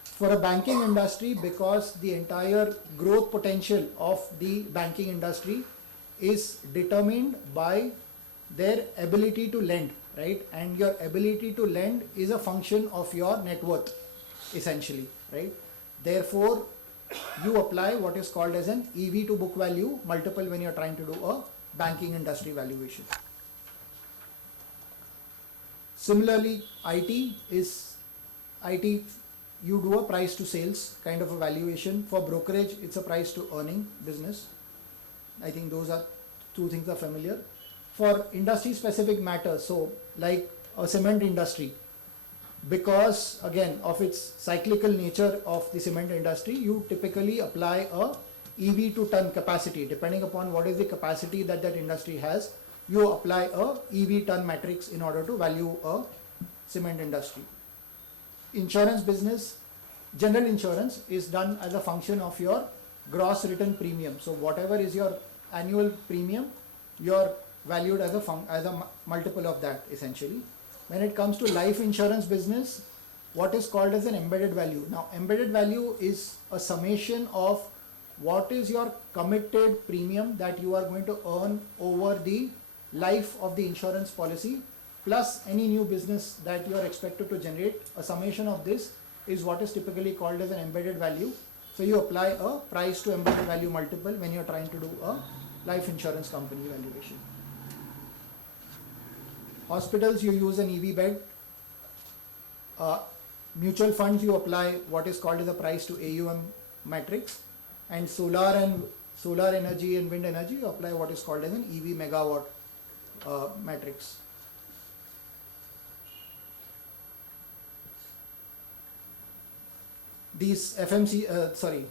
For a banking industry, because the entire growth potential of the banking industry is determined by their ability to lend, right? And your ability to lend is a function of your net worth, essentially, right? Therefore, you apply what is called as an EV to book value multiple when you are trying to do a banking industry valuation. Similarly, IT, you do a price to sales kind of a valuation. For brokerage, it's a price to earning business. I think those are two things are familiar. For industry specific matters, so like a cement industry, because again of its cyclical nature of the cement industry, you typically apply a EV to ton capacity. Depending upon what is the capacity that that industry has, you apply a EV ton matrix in order to value a cement industry. Insurance business, general insurance is done as a function of your gross written premium. So whatever is your annual premium, your valued as a multiple of that essentially. When it comes to life insurance business, what is called as an embedded value. Now, embedded value is a summation of what is your committed premium that you are going to earn over the life of the insurance policy plus any new business that you are expected to generate. A summation of this is what is typically called as an embedded value. So you apply a price to embedded value multiple when you are trying to do a life insurance company valuation. Hospitals, you use an EV bed. Mutual funds, you apply what is called as a price to AUM matrix. And solar energy and wind energy, you apply what is called as an EV megawatt matrix. These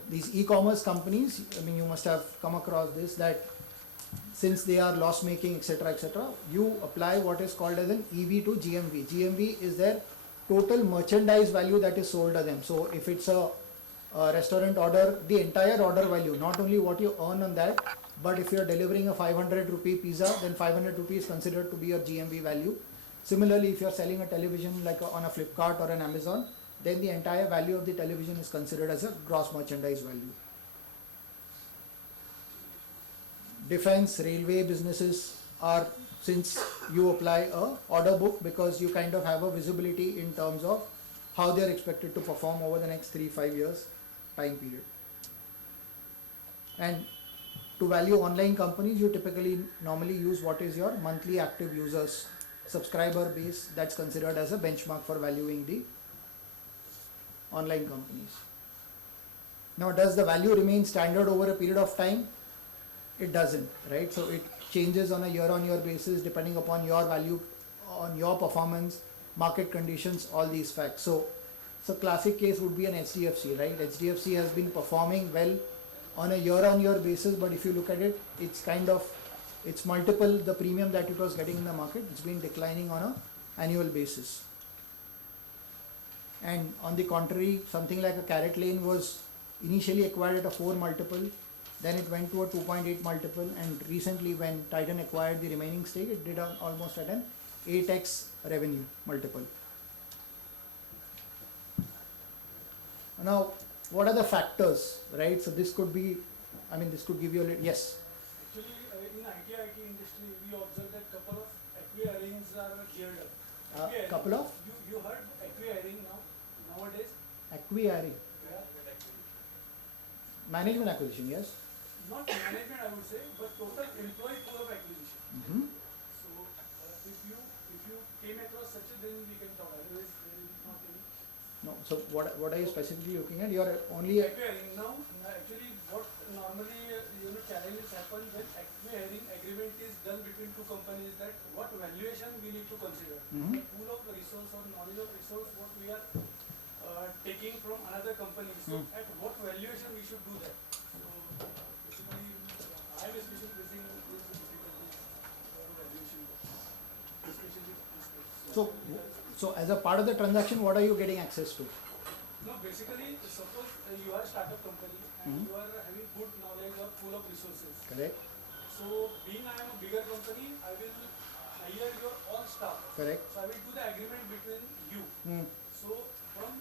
these e-commerce companies, I mean, you must have come across this, that since they are loss making, etc., you apply what is called as an EV to GMV. GMV is their total merchandise value that is sold to them. So if it's a restaurant order, the entire order value, not only what you earn on that, but if you are delivering a 500 rupee pizza, then 500 rupees is considered to be your GMV value. Similarly, if you are selling a television like on a Flipkart or an Amazon, then the entire value of the television is considered as a gross merchandise value. Defense, railway businesses are, since you apply a order book, because you kind of have a visibility in terms of how they are expected to perform over the next 3-5 years time period. And to value online companies, you typically normally use what is your monthly active users subscriber base. That's considered as a benchmark for valuing the online companies. Now, does the value remain standard over a period of time? It doesn't, right? So it changes on a year-on-year basis depending upon your value, on your performance, market conditions, all these facts. So classic case would be an HDFC, right? HDFC has been performing well on a year-on-year basis, but if you look at it, it's multiple the premium that it was getting in the market. It's been declining on an annual basis. And on the contrary, something like a Carrot Lane was initially acquired at a 4 multiple, then it went to a 2.8 multiple, and recently when Titan acquired the remaining stake, it did almost at an 8x revenue multiple. Now, what are the factors, right? So this could be, I mean, this could give you a little, yes? Actually, in IT industry, we observe that couple of acquirings are geared up. Couple of? You heard acquiring nowadays? Acquiring. Yeah. Management acquisition, yes? Not management, I would say, but total employee pool of acquisition. Mm-hmm. So, if you came across such a, then we can talk. Otherwise, there is not any. No. So what are you specifically looking at? You are only Acquiring now. Actually, what normally challenges happen when acquiring agreement is done between two companies, that what valuation we need to consider. Mhm. The pool of resource or knowledge of resource what we are taking from another company. So at what valuation we should do that. So basically, I am especially facing this difficulties for valuation, especially this case. so as a part of the transaction, what are you getting access to? No, basically, suppose you are a startup company and you are having good knowledge of pool of resources. Correct. So, being I am a bigger company, I will hire your all staff. Correct. So, I will do the agreement between you. So, from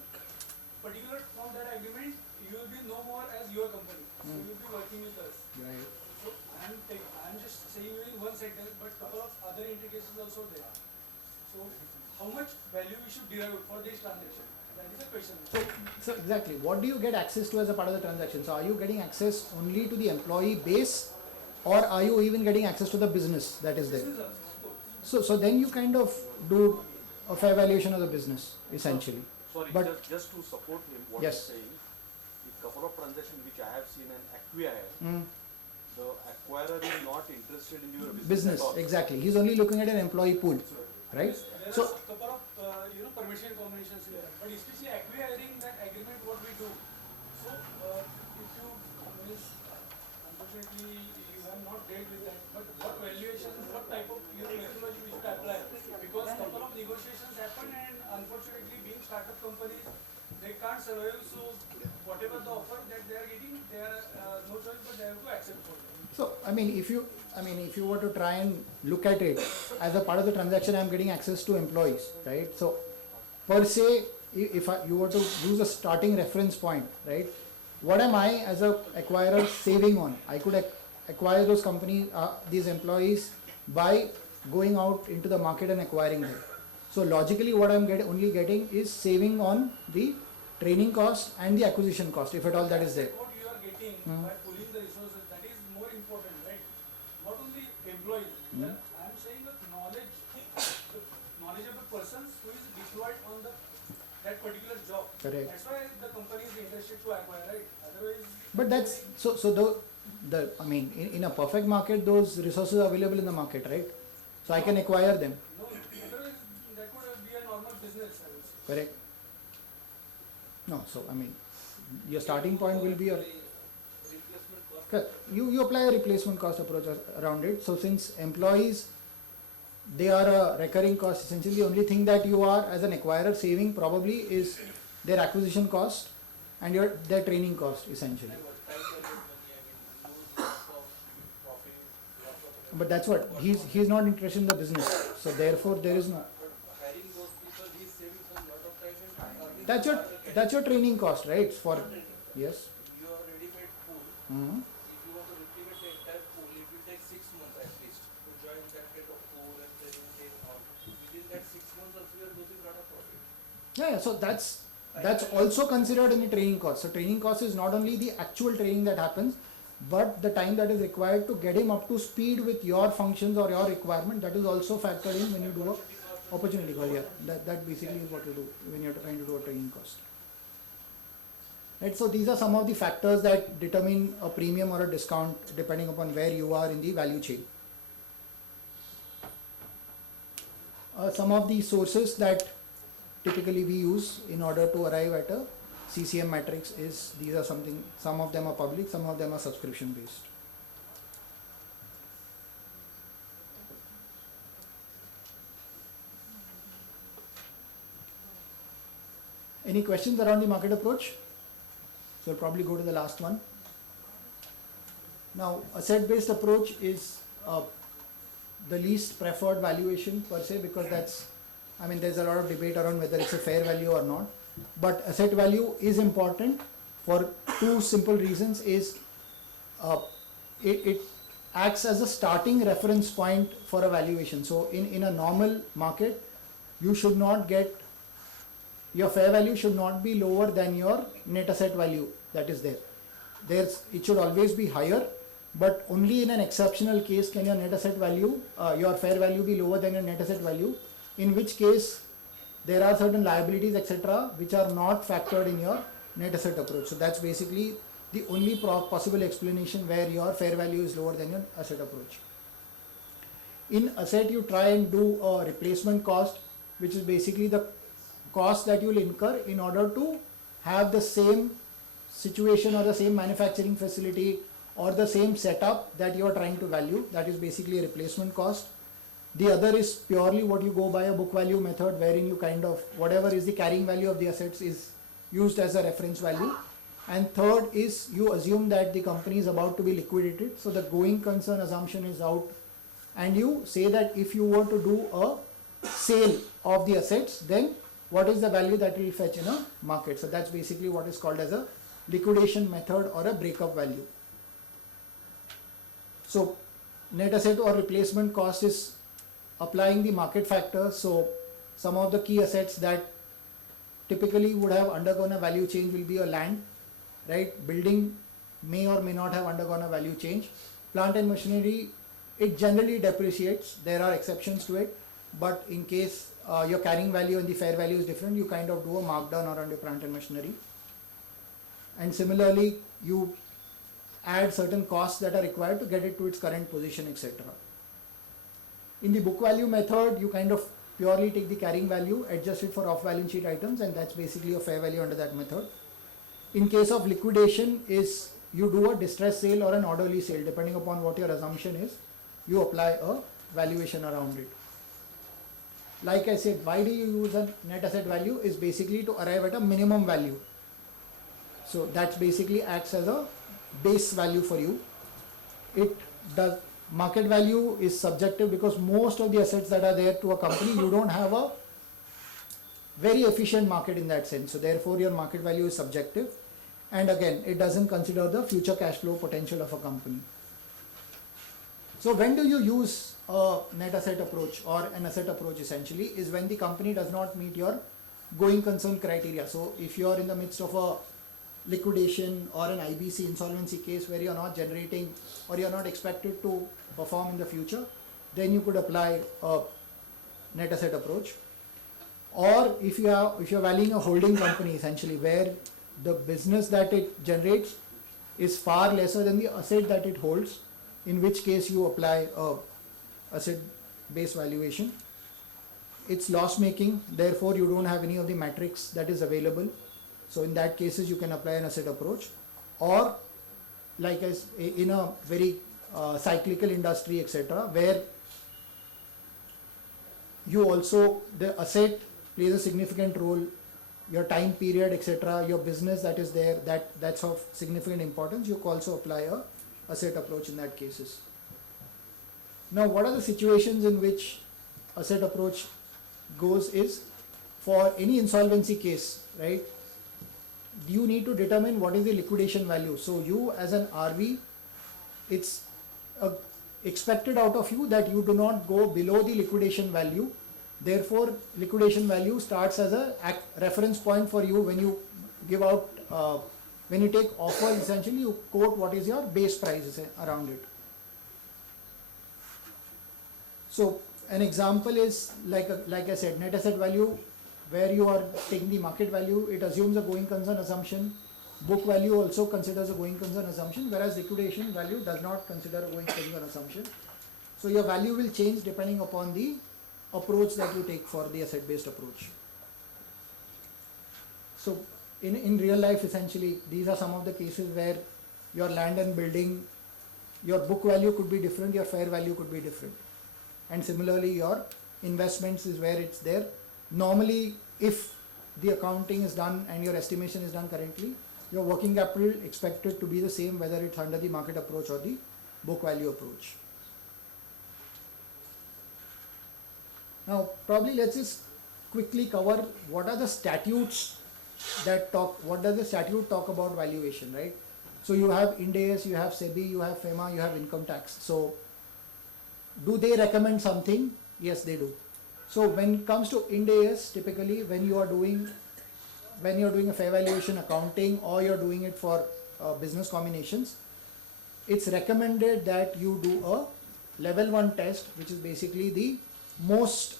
that agreement, you will be no more as your company. So, you will be working with us. Right. So, I am just saying you in one sentence, but couple of other integrations also there. So, how much value we should derive for this transaction? That is a question. So exactly, what do you get access to as a part of the transaction? So are you getting access only to the employee base, or are you even getting access to the business that is there? Business also, of course. So then you kind of do a fair valuation of the business essentially. Sorry, But- just to support him, what Yes. he's saying, the couple of transactions which I have seen an acquire, the acquirer is not interested in your business at all. Exactly. He's only looking at an employee pool, right? There So are a couple of permission combinations here, but especially acquiring that agreement what we do. So if you unfortunately you have not dealt with that, but what valuation, what type of methodology we should apply? Because couple of negotiations happen, and unfortunately being startup companies, they can't survive. So whatever the offer that they are getting, they are no choice but they have to accept for it. I mean, if I mean, if you were to try and look at it, as a part of the transaction, I'm getting access to employees, right? So, per se, if you were to use a starting reference point, right? What am I as a acquirer saving on? I could acquire those companies, these employees by going out into the market and acquiring them. So logically, what I'm only getting is saving on the training cost and the acquisition cost, if at all that is there. What you are getting by pulling the resources, that is more important, right? Not only employees. Yeah, I am saying the knowledge of the persons who is deployed on that particular job. Correct. That's why the company is interested to acquire, right? Otherwise. But that's so I mean, in a perfect market, those resources are available in the market, right? So I can acquire them. No, otherwise that could be a normal business, I would say. Correct. No, so I mean, your starting point will be your. You apply a replacement cost approach around it. So since employees, they are a recurring cost, essentially the only thing that you are as an acquirer saving probably is their acquisition cost and their training cost essentially. But that's what he's not interested in the business, so therefore there is no. That's your training cost, right? For yes. Your ready-made pool. Mm-hmm. If you want to replicate the entire pool, it will take 6 months at least to join that kind of pool and present it all. Within that 6 months, also you are losing a lot of profit. Yeah. So that's also considered in the training cost. So training cost is not only the actual training that happens, but the time that is required to get him up to speed with your functions or your requirement, that is also factored in when you do a opportunity cost. Yeah, that basically is what you do when you're trying to do a training cost. Right, so these are some of the factors that determine a premium or a discount depending upon where you are in the value chain. Some of the sources that typically we use in order to arrive at a CCM matrix is, these are some of them are public, some of them are subscription based. Any questions around the market approach? So we'll probably go to the last one. Now, asset based approach is the least preferred valuation per se, because there's a lot of debate around whether it's a fair value or not. But asset value is important for two simple reasons. It acts as a starting reference point for a valuation. So in a normal market, you should not get, your fair value should not be lower than your net asset value that is there. It should always be higher, but only in an exceptional case can your net asset value, your fair value be lower than your net asset value, in which case there are certain liabilities, etc., which are not factored in your net asset approach. So that's basically the only possible explanation where your fair value is lower than your asset approach. In asset, you try and do a replacement cost, which is basically the cost that you will incur in order to have the same situation or the same manufacturing facility or the same setup that you are trying to value. That is basically a replacement cost. The other is purely what you go by a book value method, wherein you kind of, whatever is the carrying value of the assets is used as a reference value. And third is you assume that the company is about to be liquidated. So the going concern assumption is out, and you say that if you were to do a sale of the assets, then what is the value that will fetch in a market. So that's basically what is called as a liquidation method or a breakup value. So net asset or replacement cost is applying the market factor. So some of the key assets that typically would have undergone a value change will be a land, right? Building may or may not have undergone a value change. Plant and machinery, it generally depreciates. There are exceptions to it, but in case your carrying value and the fair value is different, you kind of do a markdown around your plant and machinery. And similarly, you add certain costs that are required to get it to its current position, etc. In the book value method, you kind of purely take the carrying value, adjust it for off balance sheet items, and that's basically a fair value under that method. In case of liquidation, is you do a distress sale or an orderly sale, depending upon what your assumption is, you apply a valuation around it. Like I said, why do you use a net asset value is basically to arrive at a minimum value. So that basically acts as a base value for you. It does market value is subjective because most of the assets that are there to a company, you don't have a very efficient market in that sense. So therefore your market value is subjective, and again it doesn't consider the future cash flow potential of a company. So when do you use a net asset approach or an asset approach essentially is when the company does not meet your going concern criteria. So if you are in the midst of a liquidation or an IBC insolvency case where you are not generating or you are not expected to perform in the future, then you could apply a net asset approach. Or if you are valuing a holding company essentially where the business that it generates is far lesser than the asset that it holds, in which case you apply a asset based valuation. It's loss making, therefore you don't have any of the metrics that is available. So in that cases you can apply an asset approach. Or like as in a very cyclical industry etc., where you also, the asset plays a significant role, your time period etc., your business that is there, that's of significant importance, you can also apply a asset approach in that cases. Now what are the situations in which asset approach goes is for any insolvency case, right? You need to determine what is the liquidation value. So you as an RV, it's expected out of you that you do not go below the liquidation value. Therefore liquidation value starts as a reference point for you when you give out, when you take offers, essentially you quote what is your base price around it. So an example is like I said, net asset value, where you are taking the market value, it assumes a going concern assumption. Book value also considers a going concern assumption, whereas liquidation value does not consider a going concern assumption. So your value will change depending upon the approach that you take for the asset based approach. So in real life essentially these are some of the cases where your land and building, your book value could be different, your fair value could be different. And similarly your investments is where it's there. Normally if the accounting is done and your estimation is done correctly, your working capital expected to be the same whether it's under the market approach or the book value approach. Now probably let's just quickly cover what are the statutes that talk, what does the statute talk about valuation, right? So you have Ind AS, you have SEBI, you have FEMA, you have income tax. So do they recommend something? Yes, they do. So when it comes to Ind AS, typically when you are doing a fair valuation accounting or you're doing it for business combinations, it's recommended that you do a level 1 test, which is basically the most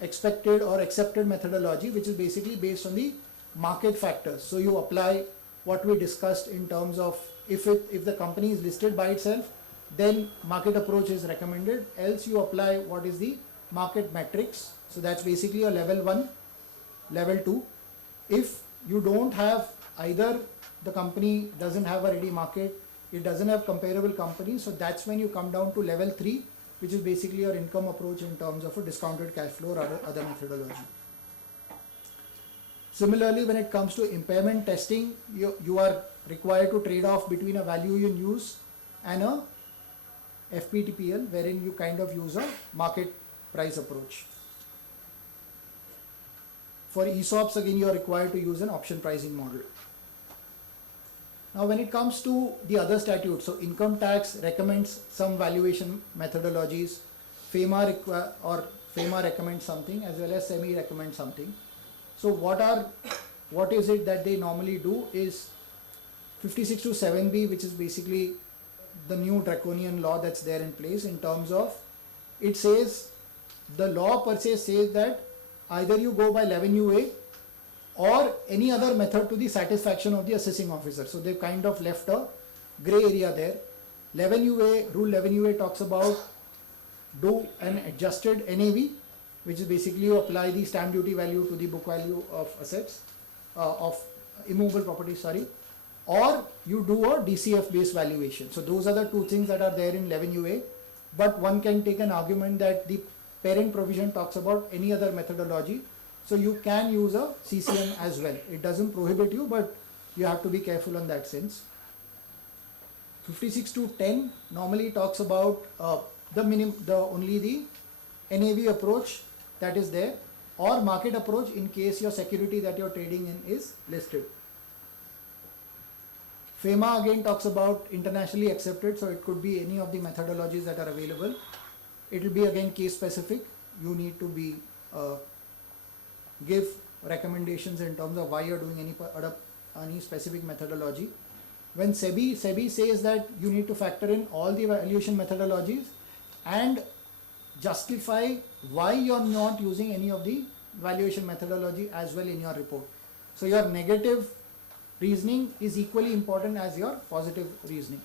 expected or accepted methodology, which is basically based on the market factors. So you apply what we discussed in terms of if the company is listed by itself, then market approach is recommended. Else you apply what is the market metrics. So that's basically a level 1, level 2. If you don't have either, the company doesn't have a ready market, it doesn't have comparable companies, so that's when you come down to level 3, which is basically your income approach in terms of a discounted cash flow or other methodology. Similarly, when it comes to impairment testing, you are required to trade off between a value in use and a FPTPL, wherein you kind of use a market price approach. For ESOPs, again, you are required to use an option pricing model. Now, when it comes to the other statutes, so income tax recommends some valuation methodologies, FEMA recommends something, as well as SEMI recommends something. So what is it that they normally do is 56(2)(7)(b), which is basically the new draconian law that's there in place in terms of, it says, the law per se says that either you go by 11UA or any other method to the satisfaction of the assessing officer. So they've kind of left a gray area there. 11UA, rule 11UA talks about do an adjusted NAV, which is basically you apply the stamp duty value to the book value of assets, of immovable property, sorry, or you do a DCF based valuation. So those are the two things that are there in 11UA, but one can take an argument that the parent provision talks about any other methodology. So you can use a CCM as well. It doesn't prohibit you, but you have to be careful on that sense. 56 to 10 normally talks about only the NAV approach that is there, or market approach in case your security that you're trading in is listed. FEMA again talks about internationally accepted, so it could be any of the methodologies that are available. It will be again case specific. You need to be give recommendations in terms of why you're doing any specific methodology. When SEBI says that you need to factor in all the valuation methodologies and justify why you're not using any of the valuation methodology as well in your report. So your negative reasoning is equally important as your positive reasoning.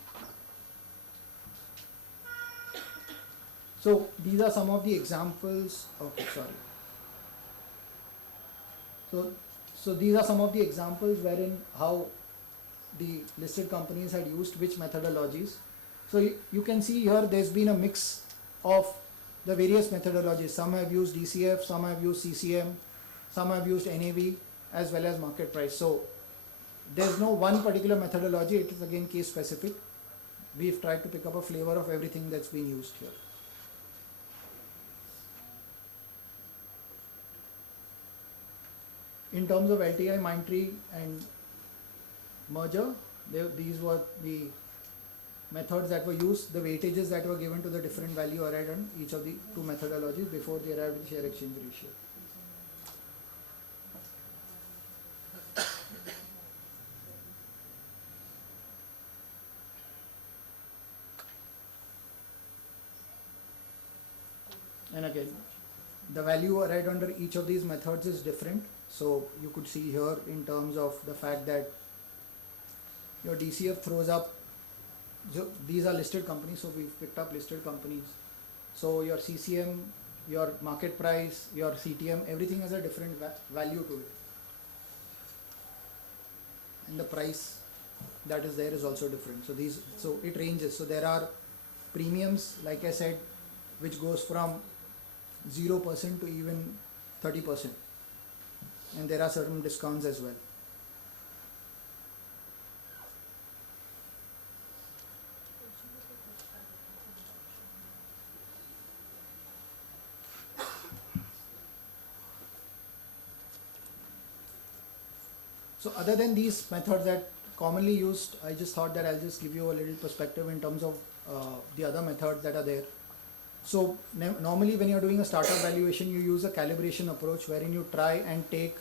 So these are some of the examples. Okay, sorry. So these are some of the examples wherein how the listed companies had used which methodologies. So you can see here there's been a mix of the various methodologies. Some have used DCF, some have used CCM, some have used NAV as well as market price. So there's no one particular methodology, it is again case specific. We've tried to pick up a flavor of everything that's being used here. In terms of LTI, Mindtree and merger, these were the methods that were used, the weightages that were given to the different value arrived on each of the two methodologies before they arrived at the share exchange ratio. And again, the value arrived under each of these methods is different. So you could see here in terms of the fact that your DCF throws up, so these are listed companies, so we've picked up listed companies. So your CCM, your market price, your CTM, everything has a different value to it. And the price that is there is also different. So it ranges. So there are premiums, like I said, which goes from 0% to even 30%. And there are certain discounts as well. So other than these methods that commonly used, I just thought that I'll just give you a little perspective in terms of the other methods that are there. So normally when you're doing a startup valuation, you use a calibration approach wherein you try and take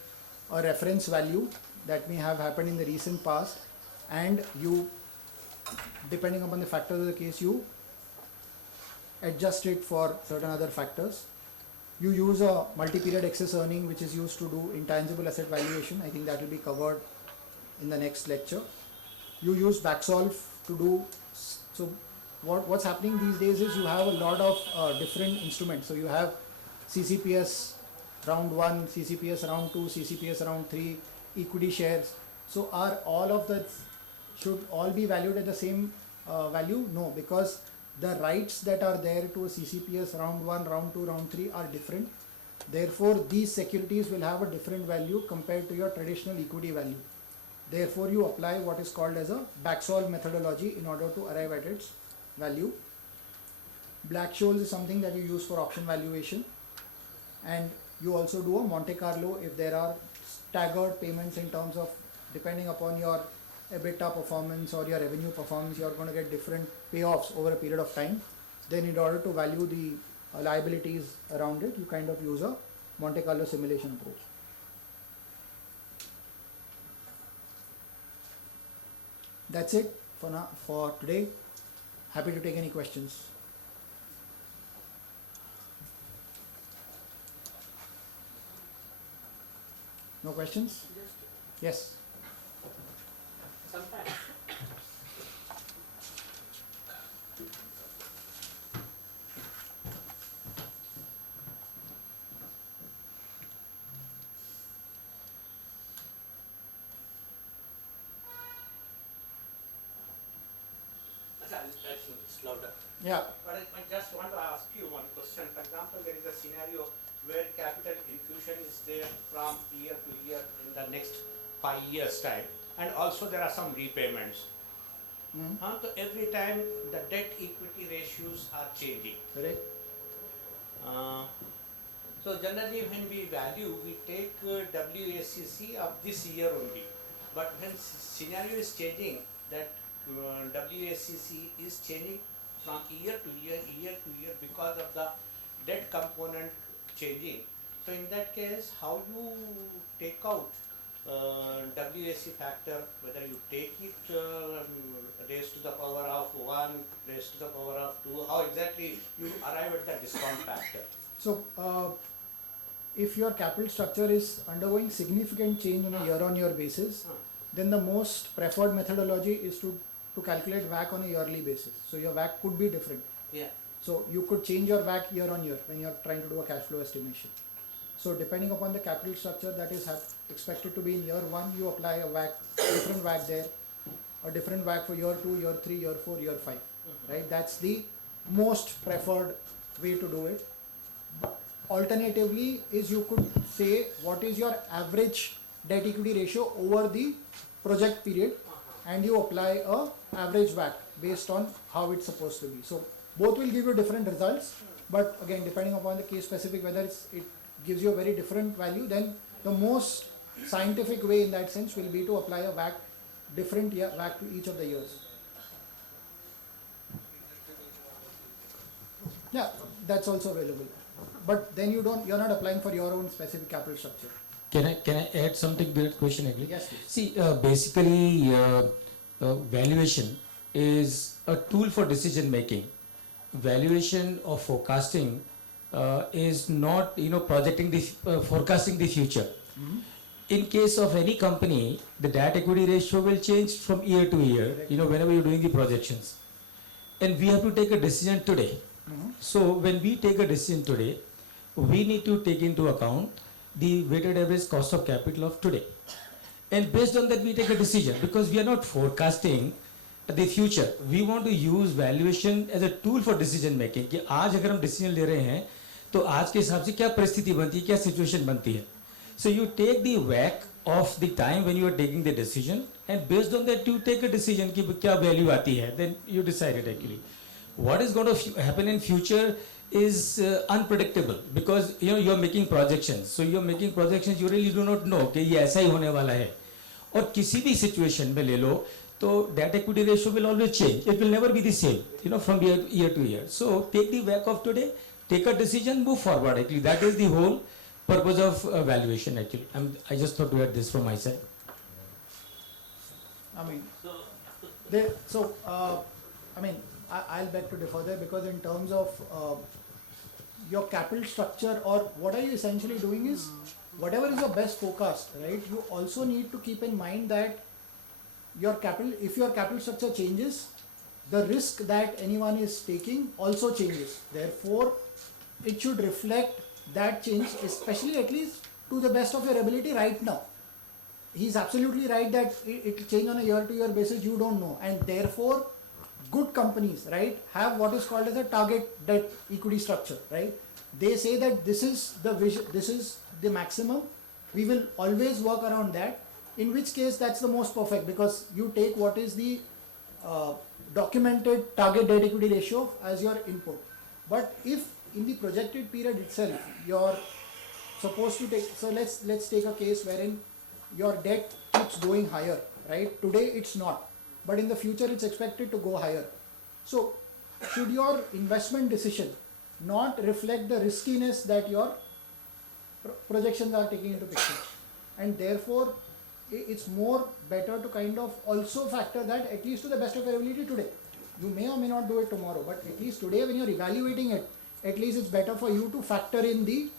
a reference value that may have happened in the recent past, and you, depending upon the factors of the case, you adjust it for certain other factors. You use a multi-period excess earning, which is used to do intangible asset valuation. I think that will be covered in the next lecture. You use backsolve to do, so what's happening these days is you have a lot of different instruments. So you have CCPS round 1, CCPS round 2, CCPS round 3, equity shares. So are all of that should all be valued at the same value? No, because the rights that are there to a CCPS round 1, round 2, round 3 are different. Therefore, these securities will have a different value compared to your traditional equity value. Therefore, you apply what is called as a backsolve methodology in order to arrive at its value. Black-Scholes is something that you use for option valuation, and you also do a Monte Carlo if there are staggered payments in terms of, depending upon your EBITDA performance or your revenue performance, you are going to get different payoffs over a period of time. Then in order to value the liabilities around it, you kind of use a Monte Carlo simulation approach. That's it for now, for today. Happy to take any questions. No questions? Yes. Sometimes it's louder. Yeah. But I just want to ask you one question. For example, there is a scenario where capital infusion is there from year to year in the next 5 years' time, and also there are some repayments. So every time the debt equity ratios are changing. Correct. So generally when we value, we take WACC of this year only. But when scenario is changing, that WACC is changing from year to year because of the debt component changing. So in that case, how you take out WAC factor, whether you take it raised to the power of 1, raised to the power of 2, how exactly you arrive at the discount factor? So, if your capital structure is undergoing significant change on a year-on-year basis, then the most preferred methodology is to calculate WACC on a yearly basis. So your WACC could be different. Yeah. So you could change your WACC year on year when you are trying to do a cash flow estimation. So depending upon the capital structure that is expected to be in year 1, you apply a WACC, different WACC there, a different WACC for year 2, year 3, year 4, year 5. Right? That's the most preferred way to do it. Alternatively is you could say what is your average debt equity ratio over the project period, and you apply a average WACC based on how it's supposed to be. So both will give you different results, but again depending upon the case specific, whether it gives you a very different value, then the most scientific way in that sense will be to apply a WACC, different WACC to each of the years. Yeah, that's also available. But then you're not applying for your own specific capital structure. Can I add something to that question again? Yes, please. See, basically, valuation is a tool for decision making. Valuation or forecasting is not, projecting the forecasting the future. In case of any company, the debt equity ratio will change from year to year. Whenever you're doing the projections, and we have to take a decision today. So when we take a decision today, we need to take into account the weighted average cost of capital of today, and based on that we take a decision, because we are not forecasting the future. We want to use valuation as a tool for decision making कि आज अगर हम decision ले रहे हैं तो आज के हिसाब से क्या परिस्थिति बनती है, क्या situation बनती है. So you take the WACC of the time when you are taking the decision, and based on that you take a decision कि क्या value आती है, then you decide it actually. What is going to happen in future is unpredictable, because you're making projections. So you're making projections, you really do not know कि ये ऐसा ही होने वाला है. और किसी भी situation में ले लो तो debt equity ratio will always change. It will never be the same, from year to year. So take the WACC of today, take a decision, move forward. Actually, that is the whole purpose of valuation. Actually, I just thought to add this from my side. I'll beg to differ there, because in terms of your capital structure, or what are you essentially doing is whatever is your best forecast, right? You also need to keep in mind that if your capital structure changes, the risk that anyone is taking also changes. Therefore, it should reflect that change, especially at least to the best of your ability right now. He's absolutely right that it will change on a year-to-year basis. You don't know, and therefore, good companies, right, have what is called as a target debt equity structure, right? They say that this is the vision, this is the maximum. We will always work around that. In which case, that's the most perfect, because you take what is the documented target debt equity ratio as your input. But if in the projected period itself, you're supposed to take, so let's take a case wherein your debt keeps going higher, right? Today it's not, but in the future it's expected to go higher. So should your investment decision not reflect the riskiness that your projections are taking into picture? And therefore it's more better to kind of also factor that at least to the best of your ability today. You may or may not do it tomorrow, but at least today when you're evaluating it, at least it's better for you to factor in the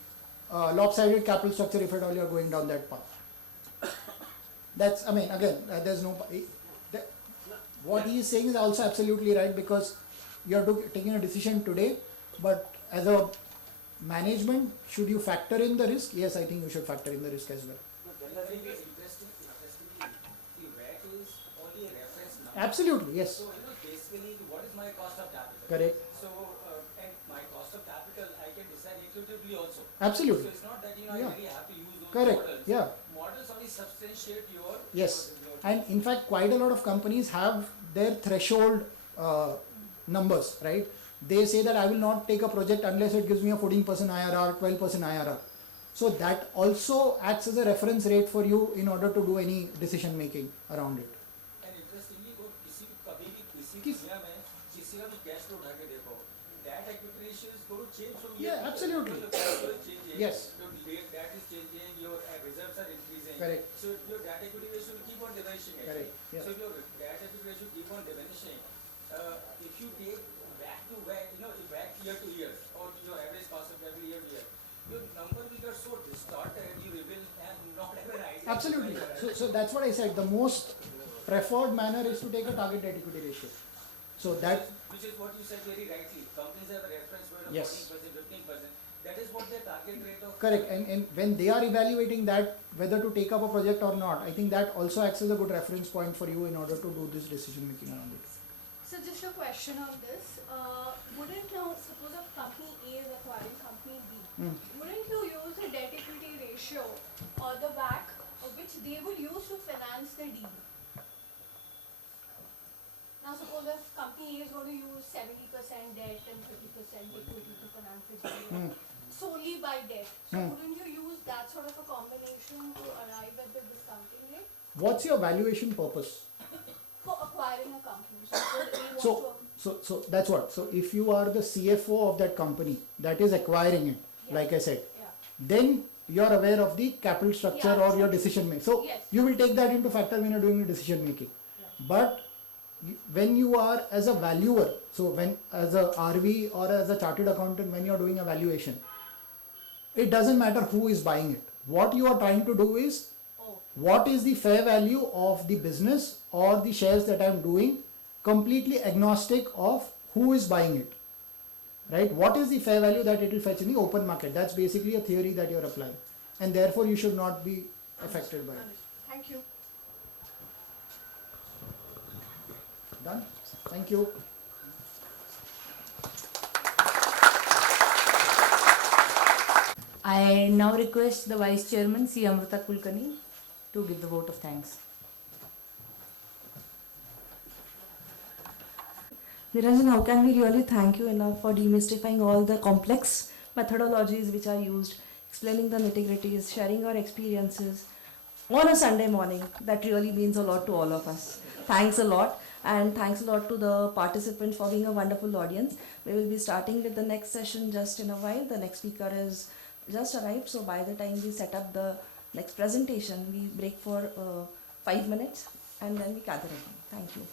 lopsided capital structure if at all you're going down that path. That's, there's no, what he is saying is also absolutely right, because you're taking a decision today, but as a management, should you factor in the risk? Yes, I think you should factor in the risk as well. Interestingly, the WACC is only a reference number. Absolutely, yes. So, basically, what is my cost of capital? Correct. So, and my cost of capital, I can decide intuitively also. Absolutely. So, it's not that, I really have to use those Correct. models. Yeah. Models only substantiate your Yes. your And in fact, quite a lot of companies have their threshold numbers, right? They say that I will not take a project unless it gives me a 14% IRR, 12% IRR. So that also acts as a reference rate for you in order to do any decision making around it. And interestingly, वो किसी कभी भी किसी दुनिया में किसी का भी cash flow उठा के देखो, that equity ratio is going to change from year to year. Absolutely. Your cash flow is changing. Yes. Your debt is changing. Your reserves are increasing. Correct. So your debt equity ratio will keep on diminishing. Correct. Yeah. So if your debt equity ratio keep on diminishing, if you take back to back, back year to year, or your average cost of capital year to year, your number will get so distorted, you will have not have an idea. Absolutely. So that's what I said. The most preferred manner is to take a target debt equity ratio. So that. Which is what you said very rightly. Companies have a reference point of Yes. 14%, 15%. That is what their target rate of. Correct. And when they are evaluating that, whether to take up a project or not, I think that also acts as a good reference point for you in order to do this decision making around it. So just a question on this. Wouldn't now, suppose a company A is acquiring company B, wouldn't you use the debt equity ratio or the WACC which they would use to finance the deal? Now suppose if company A is going to use 70% debt and 30% equity to finance the deal solely by debt. So wouldn't you use that sort of a combination to arrive at the discounting rate? What's your valuation purpose? For acquiring a company. So suppose A wants So that's what. So if you are the CFO of that company that is acquiring it, like I said, then you are aware of the capital structure or your decision making. So you will take that into factor when you are doing the decision making. But when you are as a valuer, so when as a RV or as a chartered accountant, when you are doing a valuation, it doesn't matter who is buying it. What you are trying to do is, what is the fair value of the business or the shares that I am doing, completely agnostic of who is buying it, right? What is the fair value that it will fetch in the open market? That's basically a theory that you are applying, and therefore you should not be affected by it. Thank you. Done? Thank you. I now request the Vice Chairman, C. Amrita Kulkarni, to give the vote of thanks. Niranjan, how can we really thank you enough for demystifying all the complex methodologies which are used, explaining the nitty-gritties, sharing your experiences on a Sunday morning. That really means a lot to all of us. Thanks a lot, and thanks a lot to the participants for being a wonderful audience. We will be starting with the next session just in a while. The next speaker is just arrived, so by the time we set up the next presentation, we break for 5 minutes and then we gather again. Thank you.